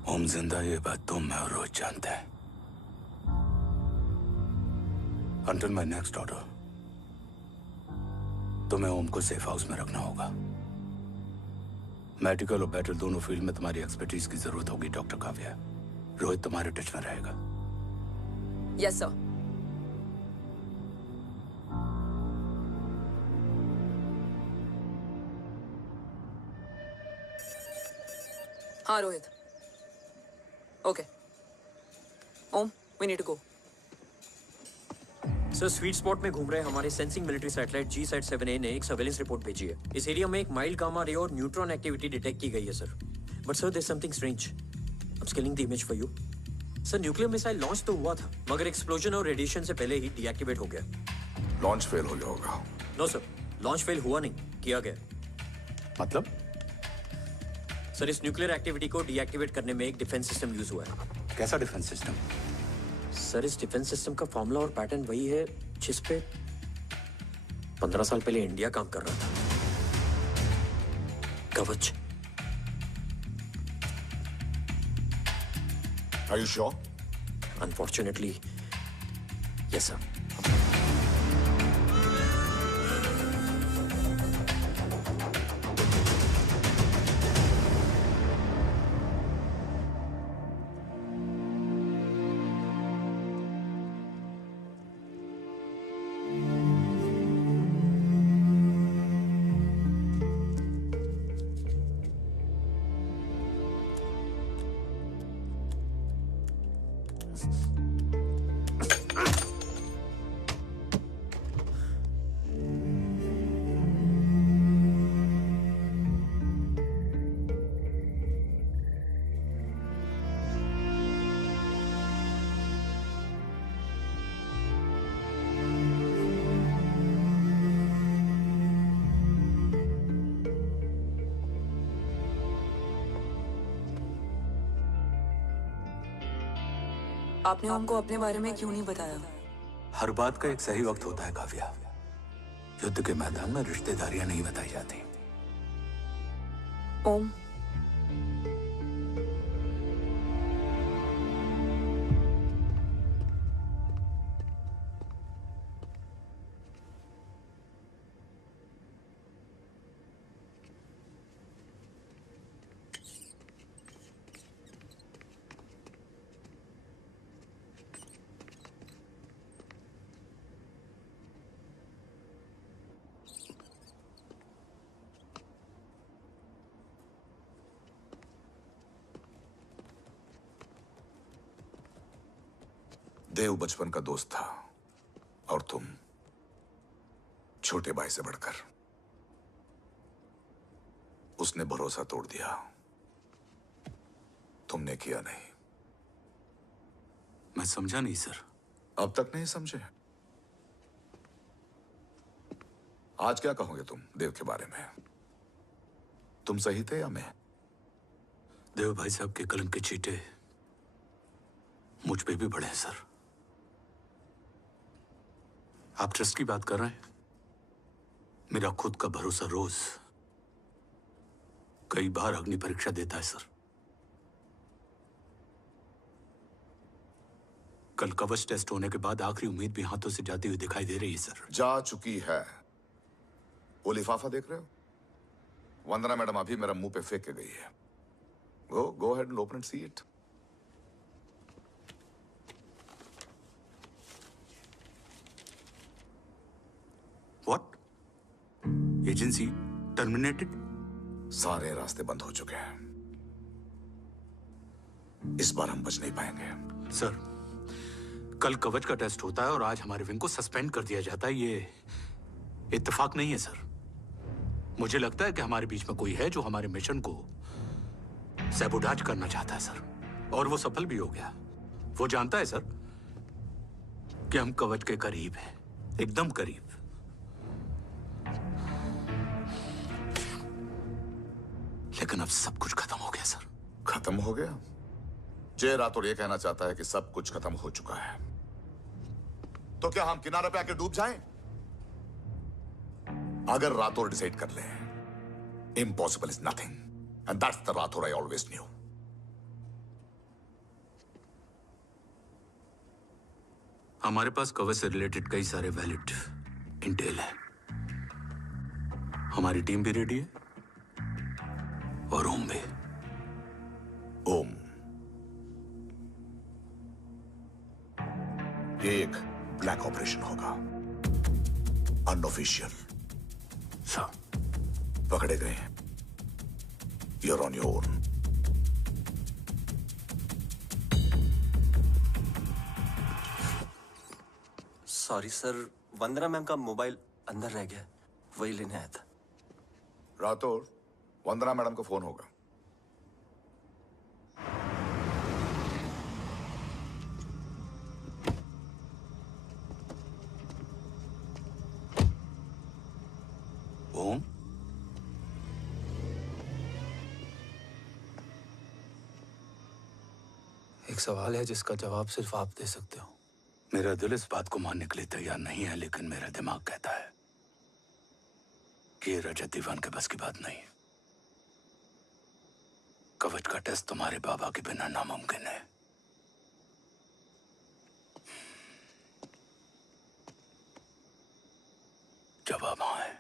ओम जिंदा, ये बात तुम मैं और रोहित जानते हैं. Until my next order, तुम्हें ओम को सेफ हाउस में रखना होगा. मेडिकल और बैटल दोनों फील्ड में तुम्हारी एक्सपर्टीज की जरूरत होगी डॉक्टर काव्या. रोहित तुम्हारे टच में रहेगा. Yes sir. हाँ Rohit. Okay. Om, we need to go. Sir, sweet spot में घूम रहे हमारे सेंसिंग मिलिट्री सैटेलाइट G-SAT-7A ने एक सर्वेलेंस रिपोर्ट भेजी है. इस एरिया में एक माइल्ड गामा रे और न्यूट्रॉन एक्टिविटी डिटेक्ट की गई है sir. But sir, there is something strange. I am scanning the image for you. Sir, nuclear missile launch तो हुआ था, मगर एक्सप्लोजन और रेडिएशन से पहले ही डीएक्टिवेट हो गया. लॉन्च फेल हो गया होगा. नो सर, लॉन्च फेल हुआ नहीं, किया गया. मतलब? सर, इस न्यूक्लियर एक्टिविटी को डीएक्टिवेट करने में एक डिफेंस सिस्टम यूज हुआ है. कैसा डिफेंस सिस्टम? सर, इस डिफेंस सिस्टम का फॉर्मूला और पैटर्न वही है जिस पे 15 साल पहले इंडिया काम कर रहा था. कवच. Are you sure? Unfortunately, yes sir. आपने हमको अपने बारे में क्यों नहीं बताया? हर बात का एक सही वक्त होता है काव्या. युद्ध के मैदान में रिश्तेदारियां नहीं बताई जाती. ओम, देव बचपन का दोस्त था और तुम छोटे भाई से बढ़कर। उसने भरोसा तोड़ दिया, तुमने किया नहीं। मैं समझा नहीं सर। अब तक नहीं समझे? आज क्या कहोगे तुम देव के बारे में? तुम सही थे या मैं? देव भाई साहब के कलंक के चीटे मुझ पे भी पड़े हैं सर। आप ट्रस्ट की बात कर रहे हैं? मेरा खुद का भरोसा रोज कई बार अग्नि परीक्षा देता है सर। कल कवच टेस्ट होने के बाद आखिरी उम्मीद भी हाथों से जाती हुई दिखाई दे रही है सर। जा चुकी है। वो लिफाफा देख रहे हो? वंदना मैडम अभी मेरा मुंह पे फेंक के गई है। Go ahead and open and see it. What? Agency terminated? सारे रास्ते बंद हो चुके हैं। इस बार हम बच नहीं पाएंगे। सर, कल कवच का टेस्ट होता है और आज हमारे विंग को सस्पेंड कर दिया जाता है। ये इत्तेफाक नहीं है सर। मुझे लगता है कि हमारे बीच में कोई है जो हमारे मिशन को सैबोटाज करना चाहता है सर। और वो सफल भी हो गया। वो जानता है सर कि हम कवच के करीब हैं, एकदम करीब। लेकिन अब सब कुछ खत्म हो गया सर। खत्म हो गया? जय राठौर ये कहना चाहता है कि सब कुछ खत्म हो चुका है। तो क्या हम किनारे पे आके डूब जाएं? अगर राठौर डिसाइड कर ले, impossible is nothing, and that's the Rathore I always new. हमारे पास कवच से रिलेटेड कई सारे वैलिड इंटेल है। हमारी टीम भी रेडी है और ओम भी। ओम, ये एक ब्लैक ऑपरेशन होगा, अनऑफिशियल। सर, पकड़े गए, you're on your own. Sorry sir, Vandana ma'am का मोबाइल अंदर रह गया, वही लेने आया था। राठौर, वंदना मैडम का फोन होगा। ओम, एक सवाल है जिसका जवाब सिर्फ आप दे सकते हो। मेरा दिल इस बात को मानने के लिए तैयार नहीं है, लेकिन मेरा दिमाग कहता है कि ये रजत दीवान के बस की बात नहीं। कवच का टेस्ट तुम्हारे बाबा के बिना नामुमकिन है। जवाब हाँ है।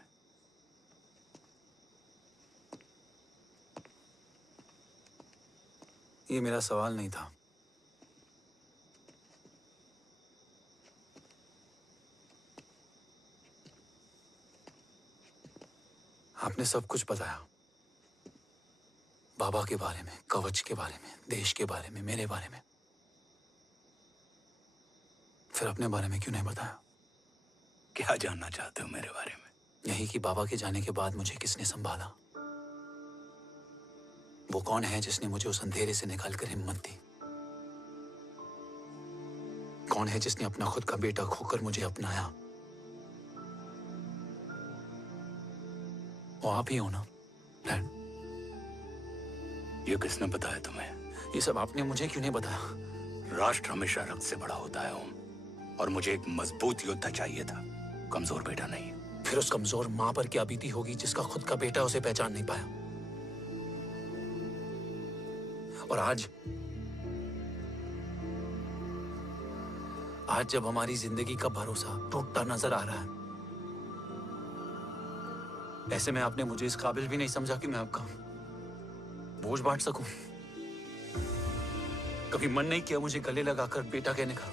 ये मेरा सवाल नहीं था। आपने सब कुछ बताया, बाबा के बारे में, कवच के बारे में, देश के बारे में, मेरे बारे में। फिर अपने बारे में क्यों नहीं बताया? क्या जानना चाहते हो मेरे बारे में? यही कि बाबा के जाने के बाद मुझे किसने संभाला? वो कौन है जिसने मुझे उस अंधेरे से निकालकर हिम्मत दी? कौन है जिसने अपना खुद का बेटा खोकर मुझे अपनाया? वो आप ही हो ना, डैड? ये किसने बताया तुम्हें? ये सब आपने मुझे क्यों नहीं बताया? राष्ट्र हमेशा रक्त से बड़ा होता है ओम, और मुझे एक मजबूत योद्धा चाहिए था, कमजोर बेटा नहीं। फिर उस कमजोर मां पर क्या बीती होगी जिसका खुद का बेटा उसे पहचान नहीं पाया? और आज जब हमारी जिंदगी का भरोसा टूटता नजर आ रहा है, ऐसे में आपने मुझे इस काबिल भी नहीं समझा कि मैं आपका बोझ बांट सकूं। कभी मन नहीं किया मुझे गले लगाकर बेटा कहने का?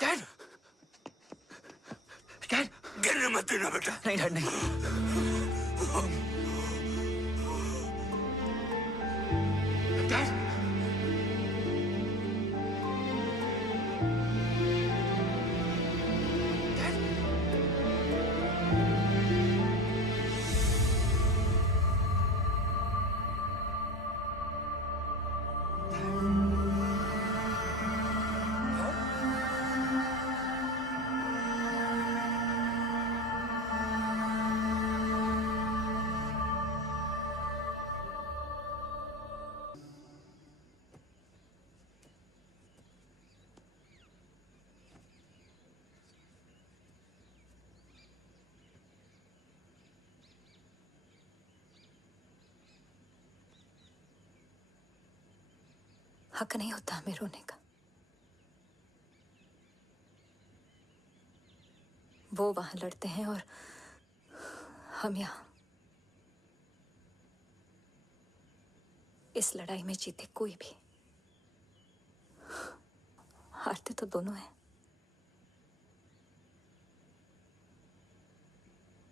डैड डैड गिरने मत देना बेटा। नहीं डैड नहीं। डैड हक नहीं होता हमें रोने का। वो वहां लड़ते हैं और हम यहाँ। इस लड़ाई में जीते कोई भी, हारते तो दोनों हैं।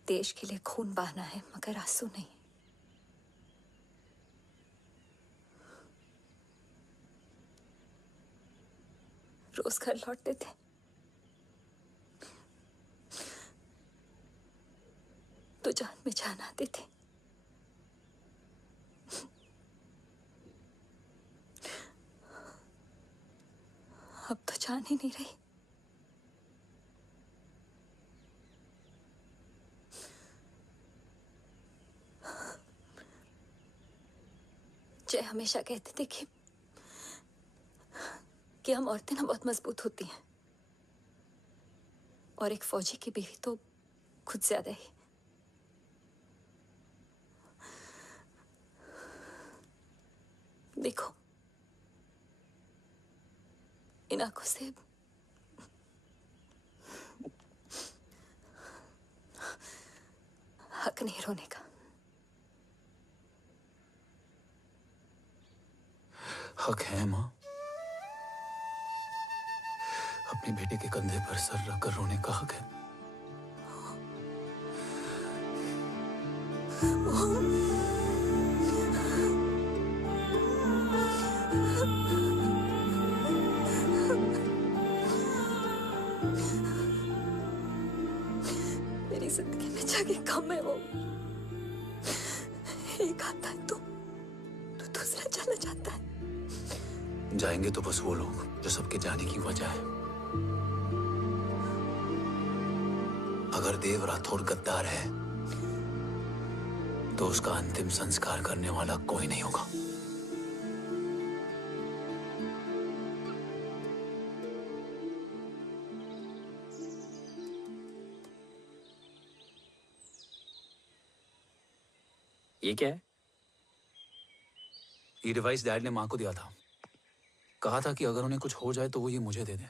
देश के लिए खून बहाना है मगर आंसू नहीं। रोज घर लौटते थे, तो जान में जान आते थे। अब तो जान ही नहीं रही। जय हमेशा कहते थे कि हम औरतें ना बहुत मजबूत होती हैं, और एक फौजी की बीवी तो खुद ज्यादा ही। देखो, इन आंखों से हक नहीं रोने का। हक है माँ, अपने बेटे के कंधे पर सर रखकर रोने का हक है। मेरी जिंदगी में जगह कम है। वो एक आता है तो दूसरा चला जाता है। जाएंगे तो बस वो लोग जो सबके जाने की वजह है। अगर देव राठौर गद्दार है तो उसका अंतिम संस्कार करने वाला कोई नहीं होगा। ये क्या है? ये डिवाइस डैड ने माँ को दिया था। कहा था कि अगर उन्हें कुछ हो जाए तो वो ये मुझे दे दें।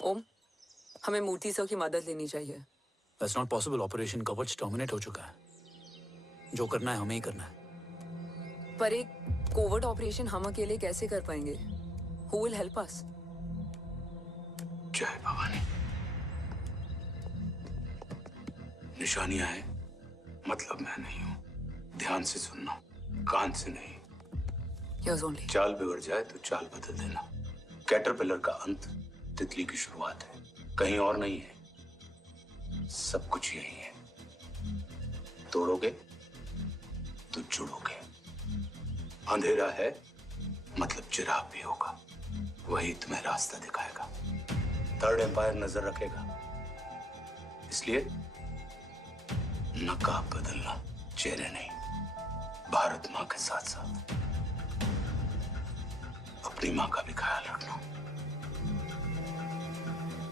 ओम, हमें मूर्ति सर की मदद लेनी चाहिए। That's not possible. ऑपरेशन कवच टर्मिनेट हो चुका है। जो करना है हमें ही करना है। पर एक कोवर्ट ऑपरेशन हम अकेले कैसे कर पाएंगे? Who will help us? जय भवानी। निशानियां हैं, मतलब मैं नहीं हूं। ध्यान से सुनना, कान से नहीं। Here's only. चाल बिगड़ जाए तो चाल बदल देना। कैटरपिलर का अंत तितली की शुरुआत है, कहीं और नहीं है। सब कुछ यही है। तोड़ोगे तो जुड़ोगे। अंधेरा है मतलब चिराग भी होगा, वही तुम्हें रास्ता दिखाएगा। थर्ड एम्पायर नजर रखेगा, इसलिए नकाब बदलना, चेहरे नहीं। भारत माँ के साथ साथ अपनी माँ का भी ख्याल रखना।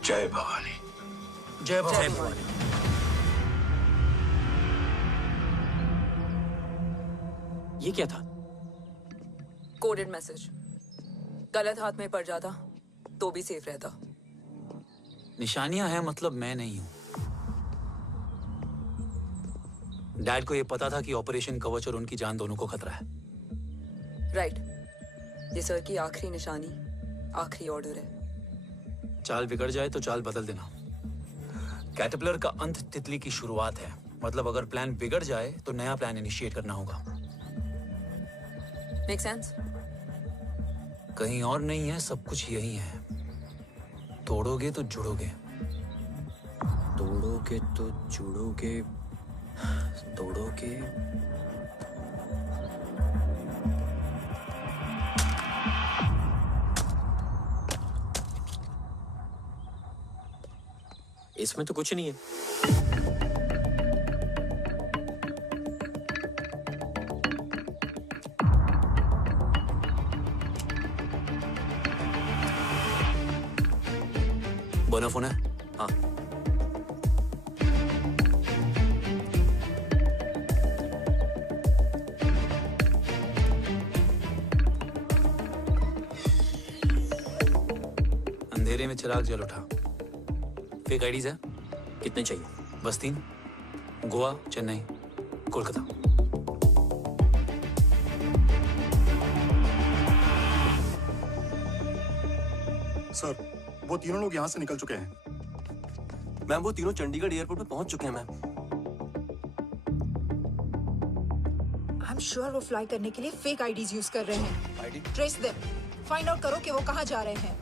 जय भवानी। जय भवानी। ये क्या था? Coded message. गलत हाथ में पड़ जाता तो भी सेफ रहता। निशानियां हैं मतलब मैं नहीं हूं। डैड को ये पता था कि ऑपरेशन कवच और उनकी जान दोनों को खतरा है। राइट। ये सर की आखिरी निशानी, आखिरी ऑर्डर है। चाल बिगड़ जाए तो चाल बदल देना। कैटरपिलर का अंत तितली की शुरुआत है। मतलब अगर प्लान बिगड़ जाए तो नया प्लान इनिशिएट करना होगा। Make sense? कहीं और नहीं है, सब कुछ यही है। तोड़ोगे तो जुड़ोगे, तोड़ोगे तो जुड़ोगे, तोड़ोगे। इसमें तो कुछ नहीं है। बोना फोन है? हाँ। अंधेरे में चिराग जल उठा। फेक आईडीज है? कितने चाहिए? बस 3। गोवा, चेन्नई, कोलकाता। सर, वो तीनों लोग यहाँ से निकल चुके हैं। मैम, वो तीनों चंडीगढ़ एयरपोर्ट पे पहुंच चुके हैं मैम। आई एम श्योर वो फ्लाई करने के लिए फेक आईडीज यूज कर रहे हैं। ट्रेस देम, फाइंड आउट करो कि वो कहाँ जा रहे हैं।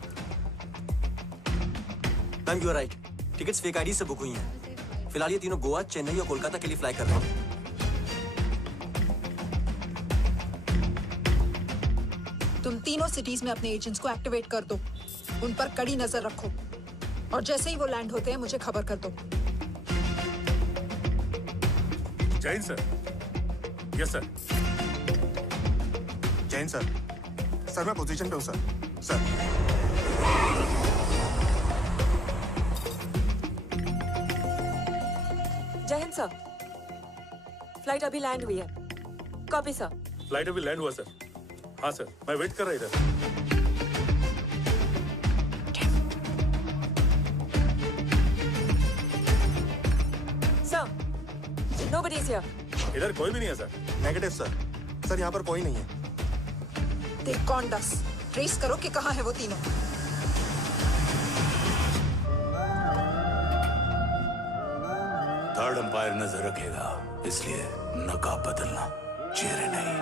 Ma'am, you are right. Tickets fake ID से बुक हुई हैं। फिलहाल ये तीनों गोवा, चेन्नई और कोलकाता के लिए फ्लाई कर रहे हैं। तुम तीनों सिटीज में अपने एजेंट्स को एक्टिवेट कर दो। उन पर कड़ी नजर रखो और जैसे ही वो लैंड होते हैं मुझे खबर कर दो। Jain sir. Yes sir. Jain sir. Sir, मैं पोजीशन पे हूँ सर। सर। जय हिंद सर। फ्लाइट अभी लैंड हुई है। Copy sir. फ्लाइट अभी लैंड हुआ सर। हाँ सर, मैं वेट कर रहा इधर। Nobody is here. इधर कोई भी नहीं है सर। Negative sir. सर, यहाँ पर कोई नहीं है। देख कौन दस। ट्रेस करो कि कहाँ है वो तीनों। थर्ड अंपायर नजर रखेगा, इसलिए नकाब बदलना, चेहरे नहीं।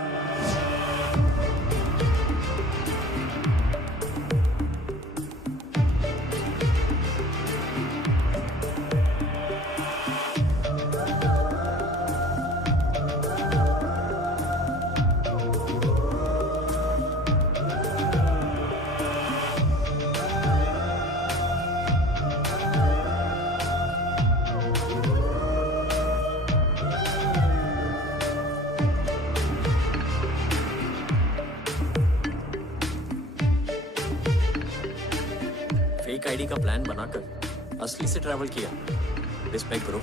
फेक आईडी का प्लान बनाकर असली से ट्रैवल किया। Respect bro.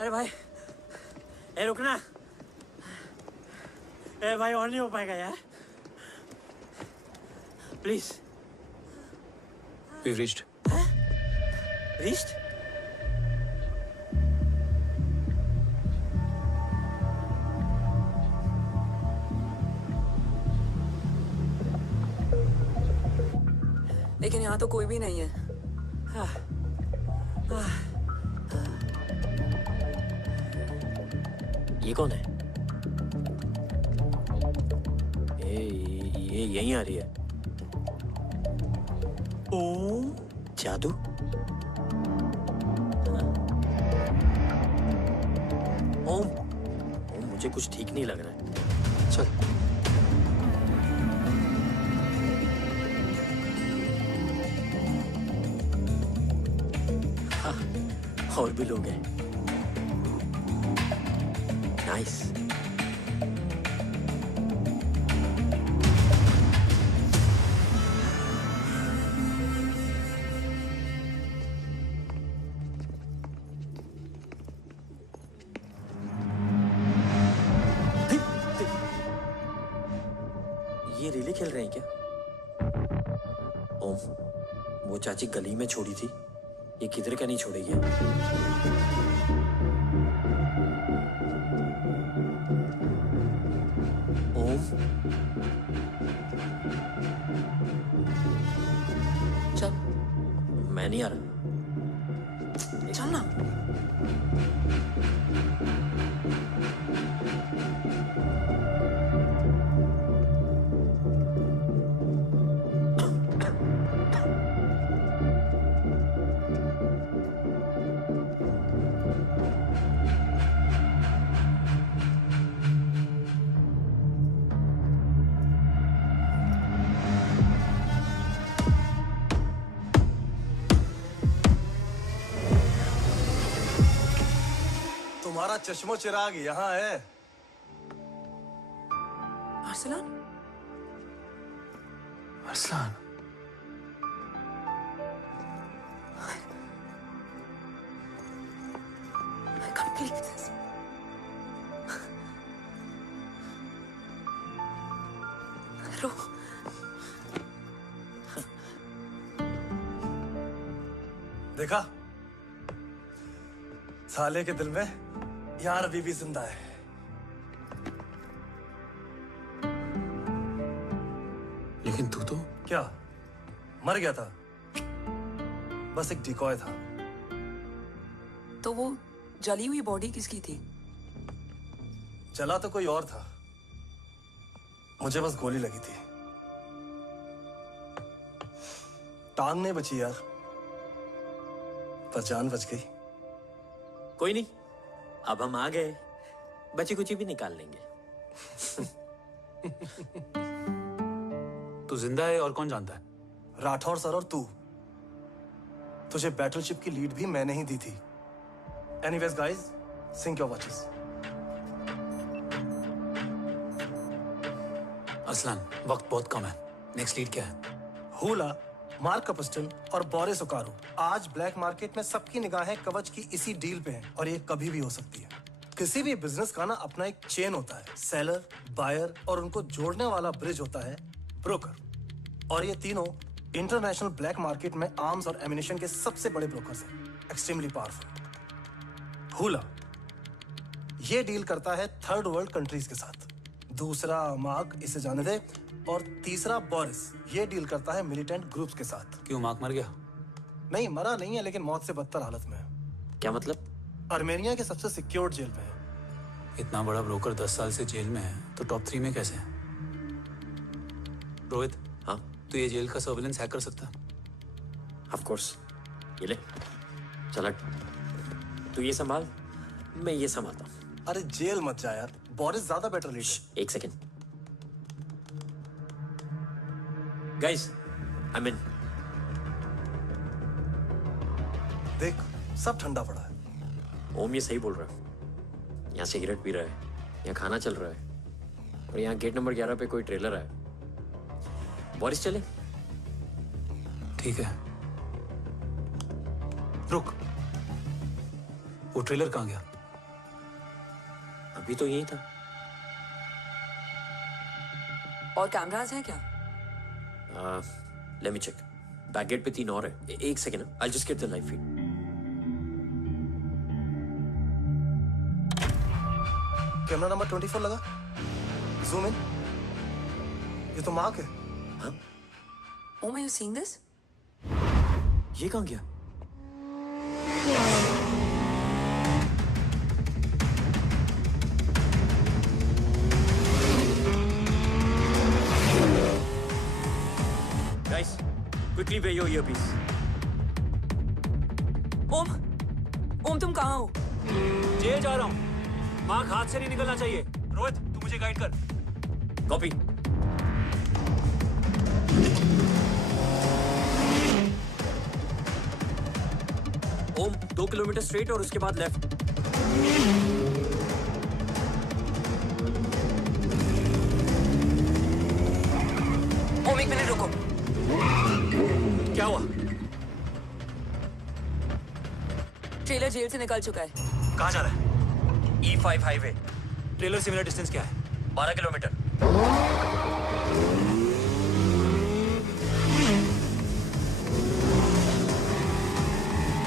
अरे भाई, ए रुकना। ए भाई, और नहीं हो पाएगा यार, प्लीज। We've reached. Reached? लेकिन यहाँ तो कोई भी नहीं है। ये कौन है? ये यहीं आ रही है। ओम जादू। ओम मुझे कुछ ठीक नहीं लग रहा है। चल। और भी लोग हैं। नाइस। ये रिले खेल रहे हैं क्या? ओम, वो चाची गली में छोड़ी थी, ये किधर का नहीं छोड़ेगी। ओम, चल। मैं नहीं आ रहा। चल ना। तुम्हारा चश्मो चिराग यहाँ है। Arsalan? Arsalan, I can't believe this. रो। देखा, साले के दिल में यार अभी भी जिंदा है। लेकिन तू तो क्या मर गया था? बस एक डिकॉय था। तो वो जली हुई बॉडी किसकी थी? जला तो कोई और था, मुझे बस गोली लगी थी। टांग नहीं बची यार, पर जान बच गई। कोई नहीं, अब हम आ गए, बची कुची भी निकाल लेंगे। तू जिंदा है और कौन जानता है? राठौर सर और तू। तुझे बैटलशिप की लीड भी मैंने ही दी थी। Anyways guys, sync your watches. Arsalan, वक्त बहुत कम है। नेक्स्ट लीड क्या है? हुला, मार्क कपस्टन और बोरिस ओकारो आज ब्लैक मार्केट में सबकी निगाहें कवच की इसी डील पे हैं और ये कभी भी हो सकती है। किसी भी बिजनेस का ना अपना एक चेन होता है, सेलर, बायर और उनको जोड़ने वाला ब्रिज होता है ब्रोकर। और ये तीनों इंटरनेशनल ब्लैक मार्केट में आर्म्स और एमिनेशन के सबसे बड़े ब्रोकर्स हैं, एक्सट्रीमली पावरफुल। हुला ये डील करता है थर्ड वर्ल्ड कंट्रीज के साथ, दूसरा मार्क, इसे जाने दे, और तीसरा बोरिस ये डील करता है मिलिटेंट ग्रुप्स के साथ। क्यों, मार्क मर गया? नहीं, मरा नहीं है, लेकिन मौत से बदतर हालत में है। क्या मतलब? आर्मेनिया के सबसे सिक्योर्ड जेल में है। इतना बड़ा ब्रोकर 10 साल से जेल में है, तो टॉप 3 में कैसे है? रोहित, हाँ, तो ये जेल का सर्विलेंस हैक कर सकता? Of course. ये ले, चल तू ये संभाल, मैं ये संभालता हूँ। अरे जेल मत जा यार, बोरिस ज्यादा बेटर लीडर। एक सेकेंड गाइस, आई मीन देख, सब ठंडा पड़ा है। ओम ये सही बोल रहा है। यहाँ सिगरेट पी रहा है, यहाँ खाना चल रहा है, और यहाँ गेट नंबर 11 पे कोई ट्रेलर है। बोरिस चले? ठीक है, रुक, वो ट्रेलर कहाँ गया? अभी तो यही था। और कैमरास हैं क्या? Let me check. Back gate पे 3 और है। एक second, I just get the live feed. Camera number 24 लगा, जूम इन। ये तो मार्क है। हाँ? Oh, are you seeing this? ये कहाँ गया? Guys, quickly wear your earpiece. ओम तुम कहाँ हो? जेल जा रहा हूँ। मार्क हाथ से नहीं निकलना चाहिए। रोहित, तू मुझे गाइड कर। कॉपी। ओम 2 किलोमीटर स्ट्रेट और उसके बाद लेफ्ट। तुम एक मिनट रुको। क्या हुआ? ट्रेलर जेल से निकल चुका है। कहाँ जा रहा है? E5 highway. ट्रेलर से मेरा डिस्टेंस क्या है? 12 किलोमीटर।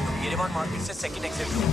तुम येरेवान मार्केट से सेकंड एग्जिट लो।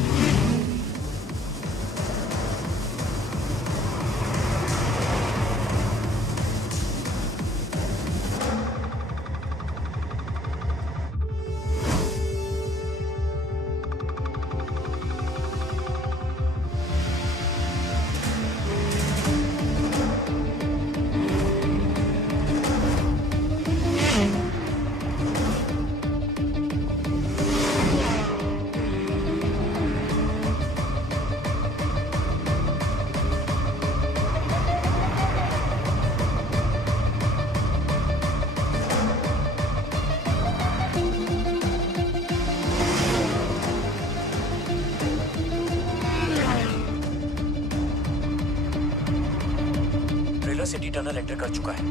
सिटी टनल एंटर कर चुका है।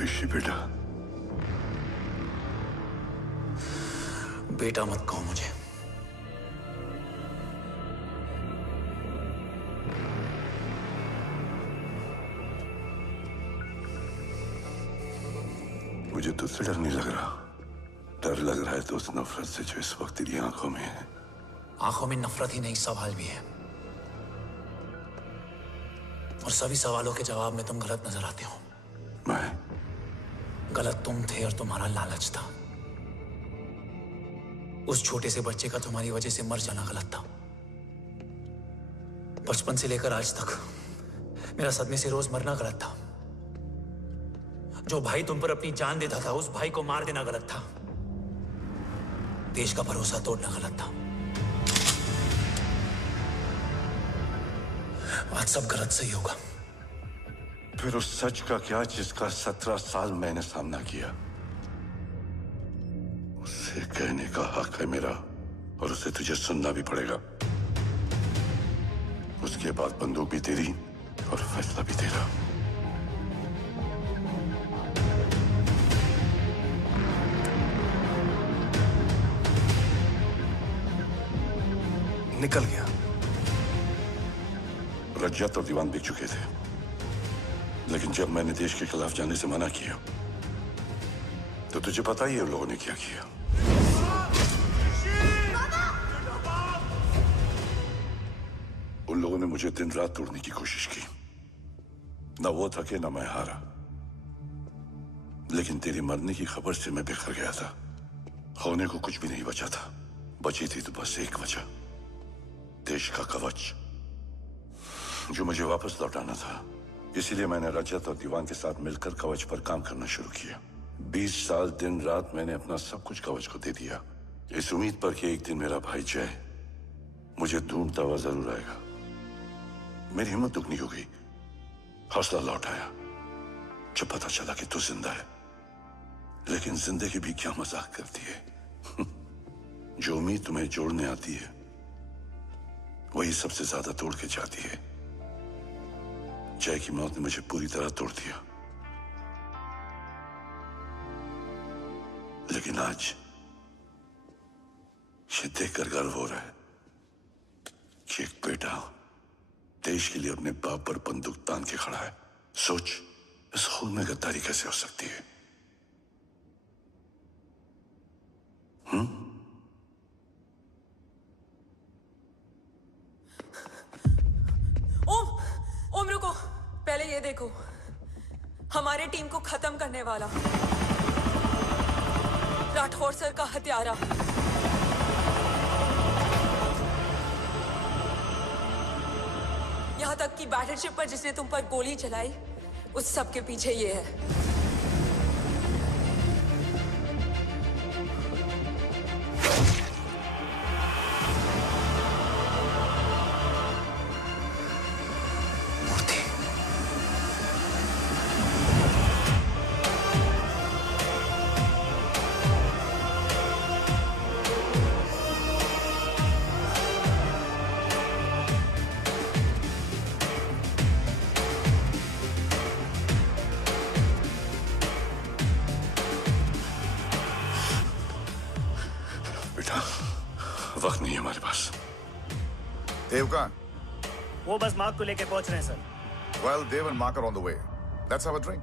ऋषि बेटा, बेटा मत कहो मुझे। मुझे तुझसे डर नहीं लग रहा। डर लग रहा है तो उस नफरत से जो इस वक्त तेरी आंखों में है। आंखों में नफरत ही नहीं, सवाल भी है, और सभी सवालों के जवाब में तुम गलत नजर आते हो। मैं गलत तुम थे और तुम्हारा लालच था। उस छोटे से बच्चे का तुम्हारी वजह से मर जाना गलत था। बचपन से लेकर आज तक मेरा सदमे से रोज मरना गलत था। जो भाई तुम पर अपनी जान देता था उस भाई को मार देना गलत था। देश का भरोसा तोड़ना गलत था। आज सब गलत सही होगा। फिर उस सच का क्या जिसका 17 साल मैंने सामना किया? उसे कहने का हक है मेरा, और उसे तुझे सुनना भी पड़ेगा। उसके बाद बंदूक भी तेरी और फैसला भी तेरा। निकल गया। रज्जत और दीवान बिक चुके थे, लेकिन जब मैंने देश के खिलाफ जाने से मना किया तो तुझे पता ही है उन लोगों ने क्या किया। उन लोगों ने मुझे दिन रात तोड़ने की कोशिश की। ना वो थके ना मैं हारा, लेकिन तेरी मरने की खबर से मैं बिखर गया था। होने को कुछ भी नहीं बचा था। बची थी तो बस एक वजह, देश का कवच जो मुझे वापस लौटाना था। इसीलिए मैंने रजत और दीवान के साथ मिलकर कवच पर काम करना शुरू किया। 20 साल दिन रात मैंने अपना सब कुछ कवच को दे दिया, इस उम्मीद पर कि एक दिन मेरा भाई जय मुझे ढूंढता हुआ जरूर आएगा। मेरी हिम्मत दुगनी हो गई, हौसला लौट आया जब पता चला कि तू जिंदा है। लेकिन जिंदगी भी क्या मजाक करती है। जो उम्मीद तुम्हें जोड़ने आती है वही सबसे ज्यादा तोड़ के जाती है। जय की मौत ने मुझे पूरी तरह तोड़ दिया, लेकिन आज ये देखकर गर्व हो रहा है कि एक बेटा देश के लिए अपने बाप पर बंदूक तान के खड़ा है। सोच, इस खून में गद्दारी कैसे हो सकती है? ओम रुको, पहले ये देखो, हमारे टीम को खत्म करने वाला राठौर सर का हत्यारा। यहां तक कि बैटलशिप पर जिसने तुम पर गोली चलाई, उस सब के पीछे ये है। वक्त नहीं है हमारे पास। देव कहाँ? वो बस मार्क को लेके पहुंच रहे हैं sir. Well, Dev and Mark are on the way. Let's have a drink.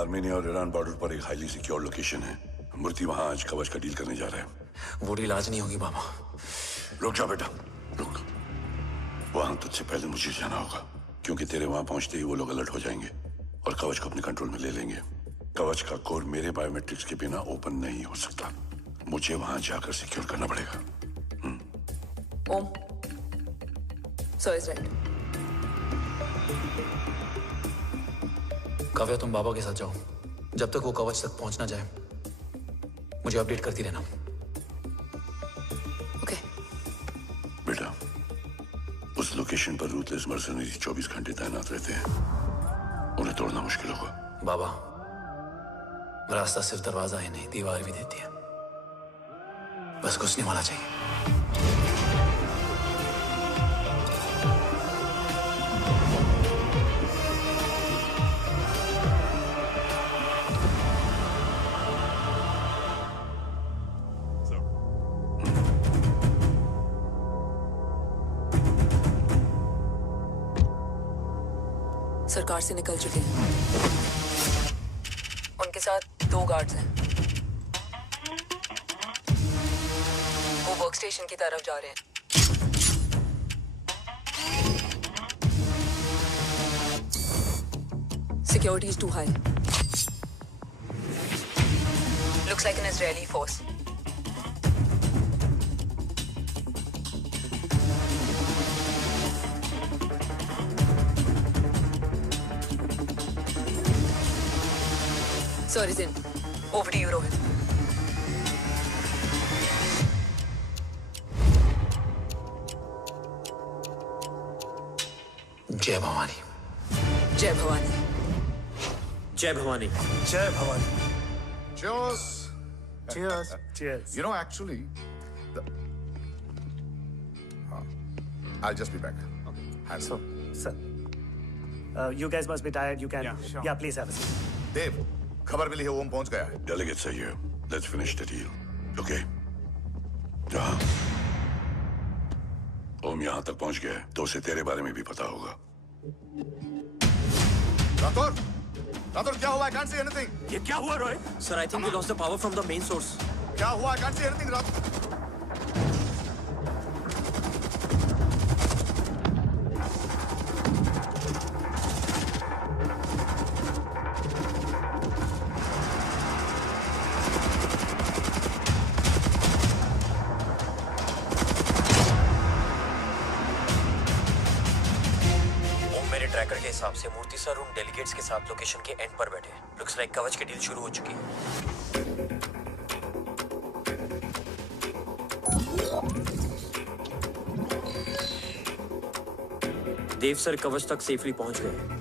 Armenia और ईरान बॉर्डर पर एक हाईली सिक्योर लोकेशन है। मूर्ति वहां आज कवच का डील करने जा रहा है। वो डील आज नहीं होगी बाबा। रुक जा बेटा, रुक। वहां तुझसे पहले मुझे जाना होगा, क्योंकि तेरे वहां पहुंचते ही वो लोग अलर्ट हो जाएंगे और कवच को अपने कंट्रोल में ले लेंगे। कवच का कोड मेरे बायोमेट्रिक्स के बिना ओपन नहीं हो सकता। मुझे वहां जाकर सिक्योर करना पड़ेगा। ओम, सो इज राइट। काव्या, तुम बाबा के साथ जाओ। जब तक वो कवच तक पहुंच ना जाए मुझे अपडेट करती रहना। ओके। बेटा, उस लोकेशन पर रूथलेस मर्सनरी 24 घंटे तैनात रहते हैं। उन्हें तोड़ना मुश्किल होगा। बाबा, रास्ता सिर्फ दरवाजा ही नहीं, दीवार भी देती है। बस घुसने वाला चाहिए। सरकार से निकल चुके हैं। उनके साथ 2 गार्ड्स हैं। वो वर्क स्टेशन की तरफ जा रहे हैं। Security is too high. Looks like an Israeli force. Sir is in. Over to you, Rohit. जय भवानी। जय भवानी। जय भवानी। जय Bhavani. Cheers. Cheers. Cheers. You know, actually, I'll just be back. Hands up. Sir, you guys must be tired. You can. Yeah, please have a seat. देव, खबर मिली है ओम पहुंच गया है। Delegate सही है। Let's finish the deal. Okay. जहाँ ओम यहाँ तक पहुंच गया है, तो उसे तेरे बारे में भी पता होगा। राठौर, राठौर क्या हुआ? I can't see anything. ये क्या हुआ Rohit? Sir, I think we lost the power from the main source. क्या हुआ? I can't see anything, Rathore. Tracker के हिसाब से मूर्ति सर उन डेलीगेट्स के साथ लोकेशन के एंड पर बैठे। लुक्स लाइक कवच की डील शुरू हो चुकी है। देव सर कवच तक सेफली पहुंच गए।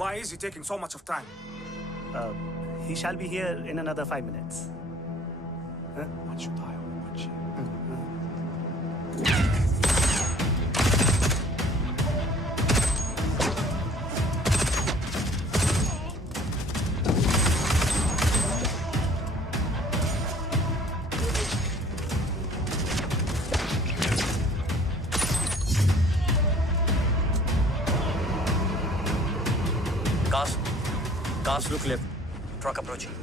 Why is he taking so much of time? He shall be here in another 5 minutes. Huh? What should I watch? Cars look left. Truck approaching.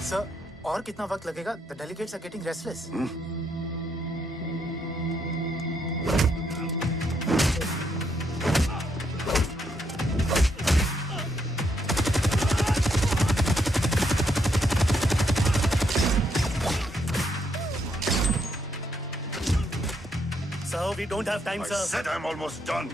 Sir, और कितना वक्त लगेगा? The delegates are getting restless. We don't have time, sir. I said I'm almost done.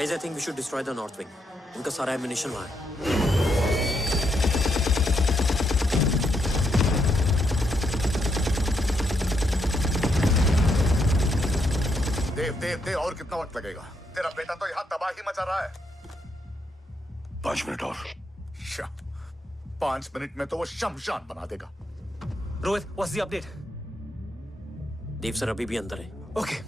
Guys, I think we should destroy the north wing. उनका सारा ammunition वहाँ है। देव, और कितना वक्त लगेगा? तेरा बेटा तो यहाँ तबाही मचा रहा है। 5 मिनट और। 5 मिनट में तो वो शमशान बना देगा। Rohit, what's the update? Dev sir अभी भी अंदर है। Okay.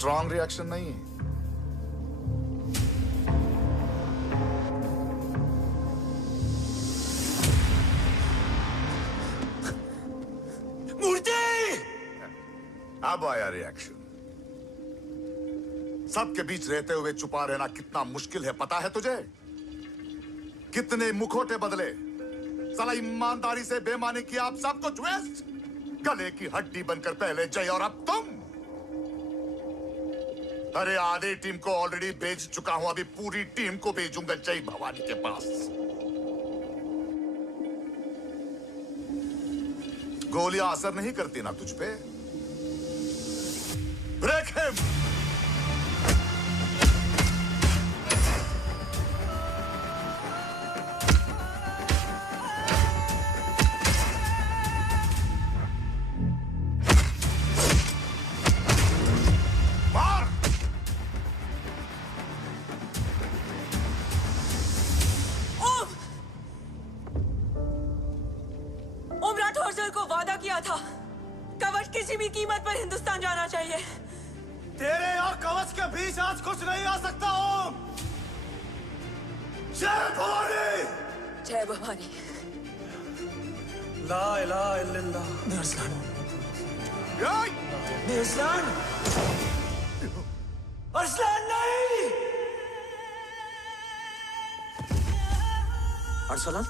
स्ट्रॉन्ग रिएक्शन नहीं। मूर्ति! अब आया रिएक्शन। सबके बीच रहते हुए छुपा रहना कितना मुश्किल है पता है तुझे? कितने मुखौटे बदले, साला ईमानदारी से बेमानी किया, आप सब कुछ वेस्ट। गले की हड्डी बनकर पहले जय और अब तुम। अरे आधी टीम को ऑलरेडी भेज चुका हूं, अभी पूरी टीम को भेजूंगा जय भवानी के पास। गोलियां असर नहीं करती ना तुझ पे? Break him. को वादा किया था, कवच किसी भी कीमत पर हिंदुस्तान जाना चाहिए। तेरे और कवच के बीच आज कुछ नहीं आ सकता ओम। जय भवानी। जय भवानी। ला इलाहा इल्लल्लाह। अरसलान। अरसलान। अरसलान नहीं। Arsalan.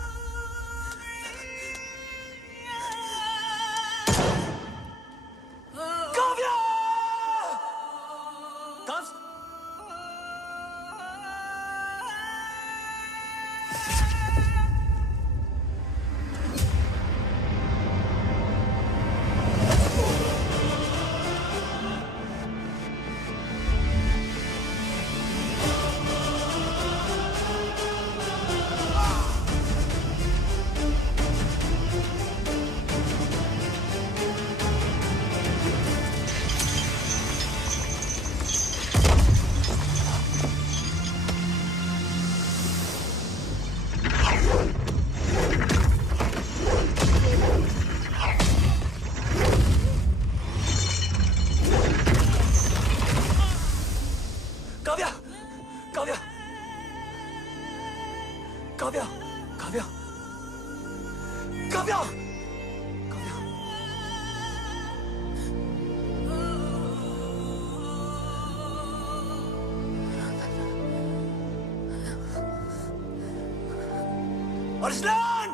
Arsalan!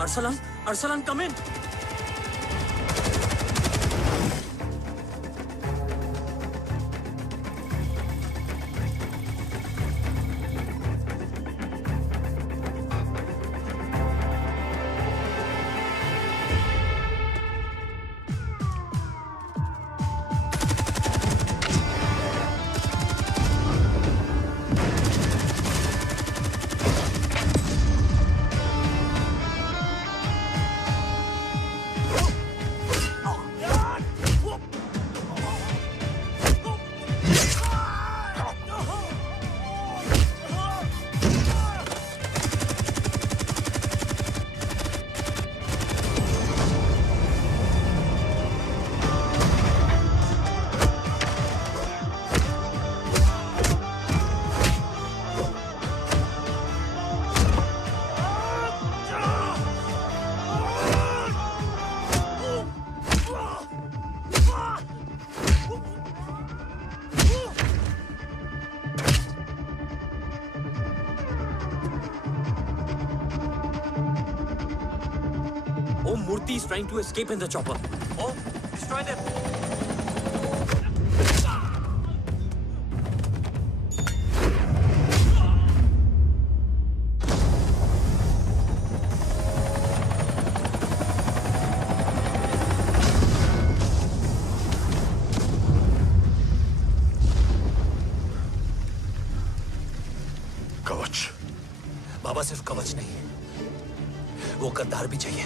Arsalan, Arsalan, come in. Murthy is trying to escape in the chopper. Oh, destroy them. कवच। बाबा सिर्फ कवच नहीं, वो गद्दार भी चाहिए।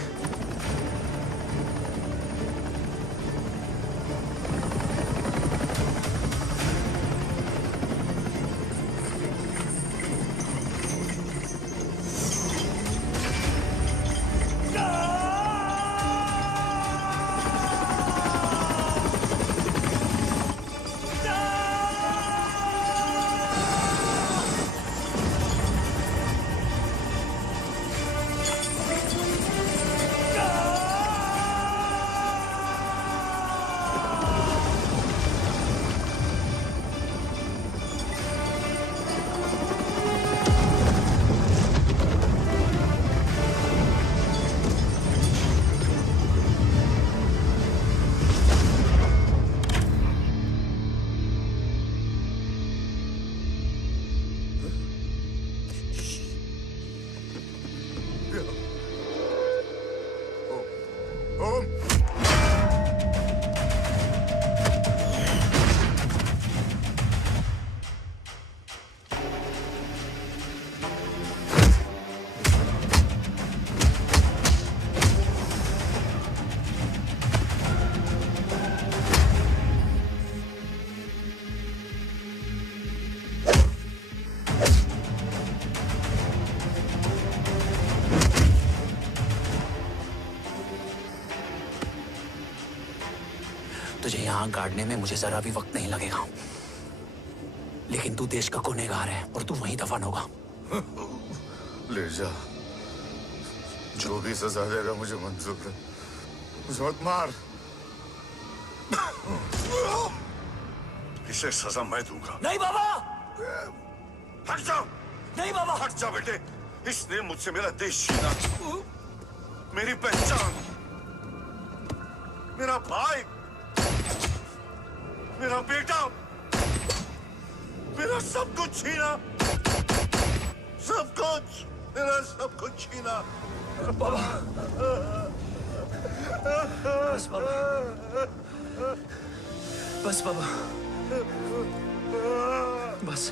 नाक गाड़ने में मुझे जरा भी वक्त नहीं लगेगा, लेकिन तू देश का गुनहगार है और तू वहीं दफन होगा। ले जा, जो भी सजा देगा मुझे मंजूर है। मुझे मत मार। इसे सजा मैं दूंगा। नहीं बाबा, हट जाओ। नहीं बाबा, हट जा बेटे। इसने मुझसे मेरा देश छीना, मेरी पहचान, मेरा भाई, मेरा बेटा, मेरा सब कुछ छीना, सब कुछ, मेरा सब कुछ छीना। बाबा, बस बाबा, बस बाबा, बस।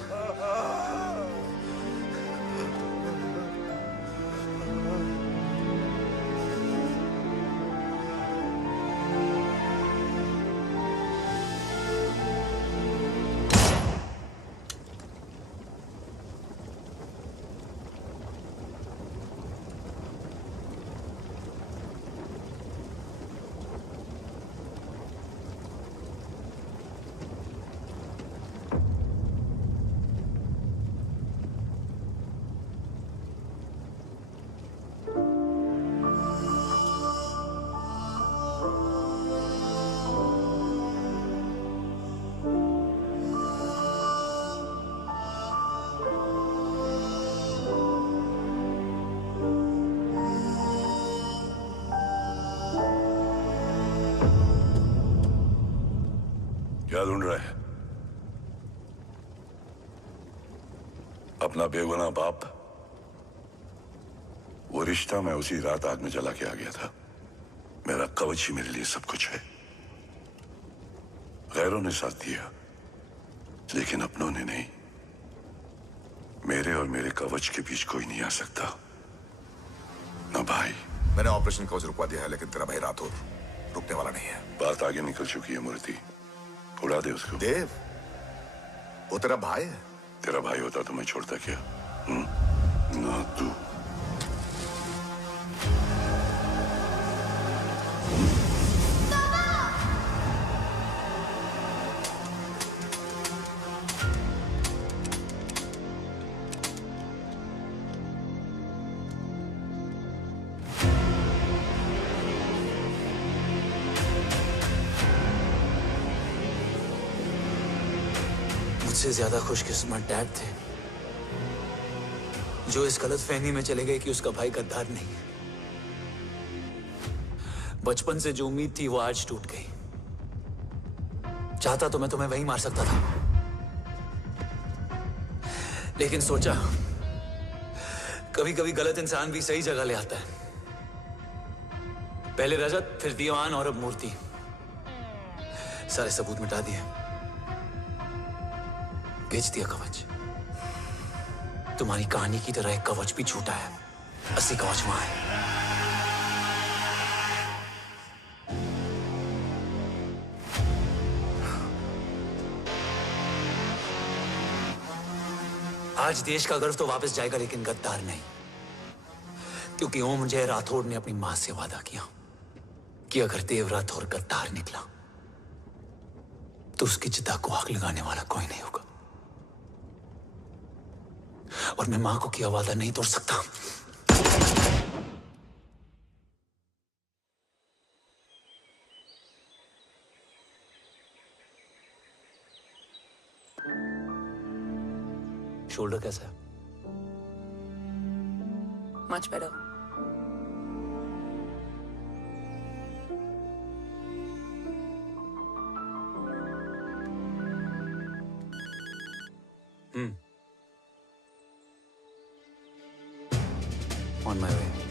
क्या ढूंढ रहा है? अपना बेगुनाह बाप। वो रिश्ता मैं उसी रात आग में जला के आ गया था। मेरा कवच ही मेरे लिए सब कुछ है। गैरों ने साथ दिया, लेकिन अपनों ने नहीं। मेरे और मेरे कवच के बीच कोई नहीं आ सकता। ना भाई। मैंने ऑपरेशन कवच रुकवा दिया है, लेकिन तेरा भाई राठौर रुकने वाला नहीं है। बात आगे निकल चुकी है मूर्ति। उड़ा दे उसको। देव, वो तेरा भाई है। तेरा भाई होता तो मैं छोड़ता क्या? ना तू। मुझसे ज्यादा खुशकिस्मत डैड थे, जो इस गलतफहमी में चले गए कि उसका भाई गद्दार नहीं है। बचपन से जो उम्मीद थी वो आज टूट गई। चाहता तो मैं तुम्हें वहीं मार सकता था, लेकिन सोचा कभी कभी गलत इंसान भी सही जगह ले आता है। पहले रजत, फिर दीवान और अब मूर्ति। सारे सबूत मिटा दिए, बेच दिया कवच। तुम्हारी कहानी की तरह एक कवच भी झूठा है, असली कवच वहां है। आज देश का गर्व तो वापस जाएगा, लेकिन गद्दार नहीं। क्योंकि ओम जय राठौड़ ने अपनी मां से वादा किया कि अगर देव राठौड़ गद्दार निकला तो उसकी चिता को आग लगाने वाला कोई नहीं होगा। और मैं मां को किया वादा नहीं तोड़ सकता। शोल्डर कैसा है? Much better. On my way.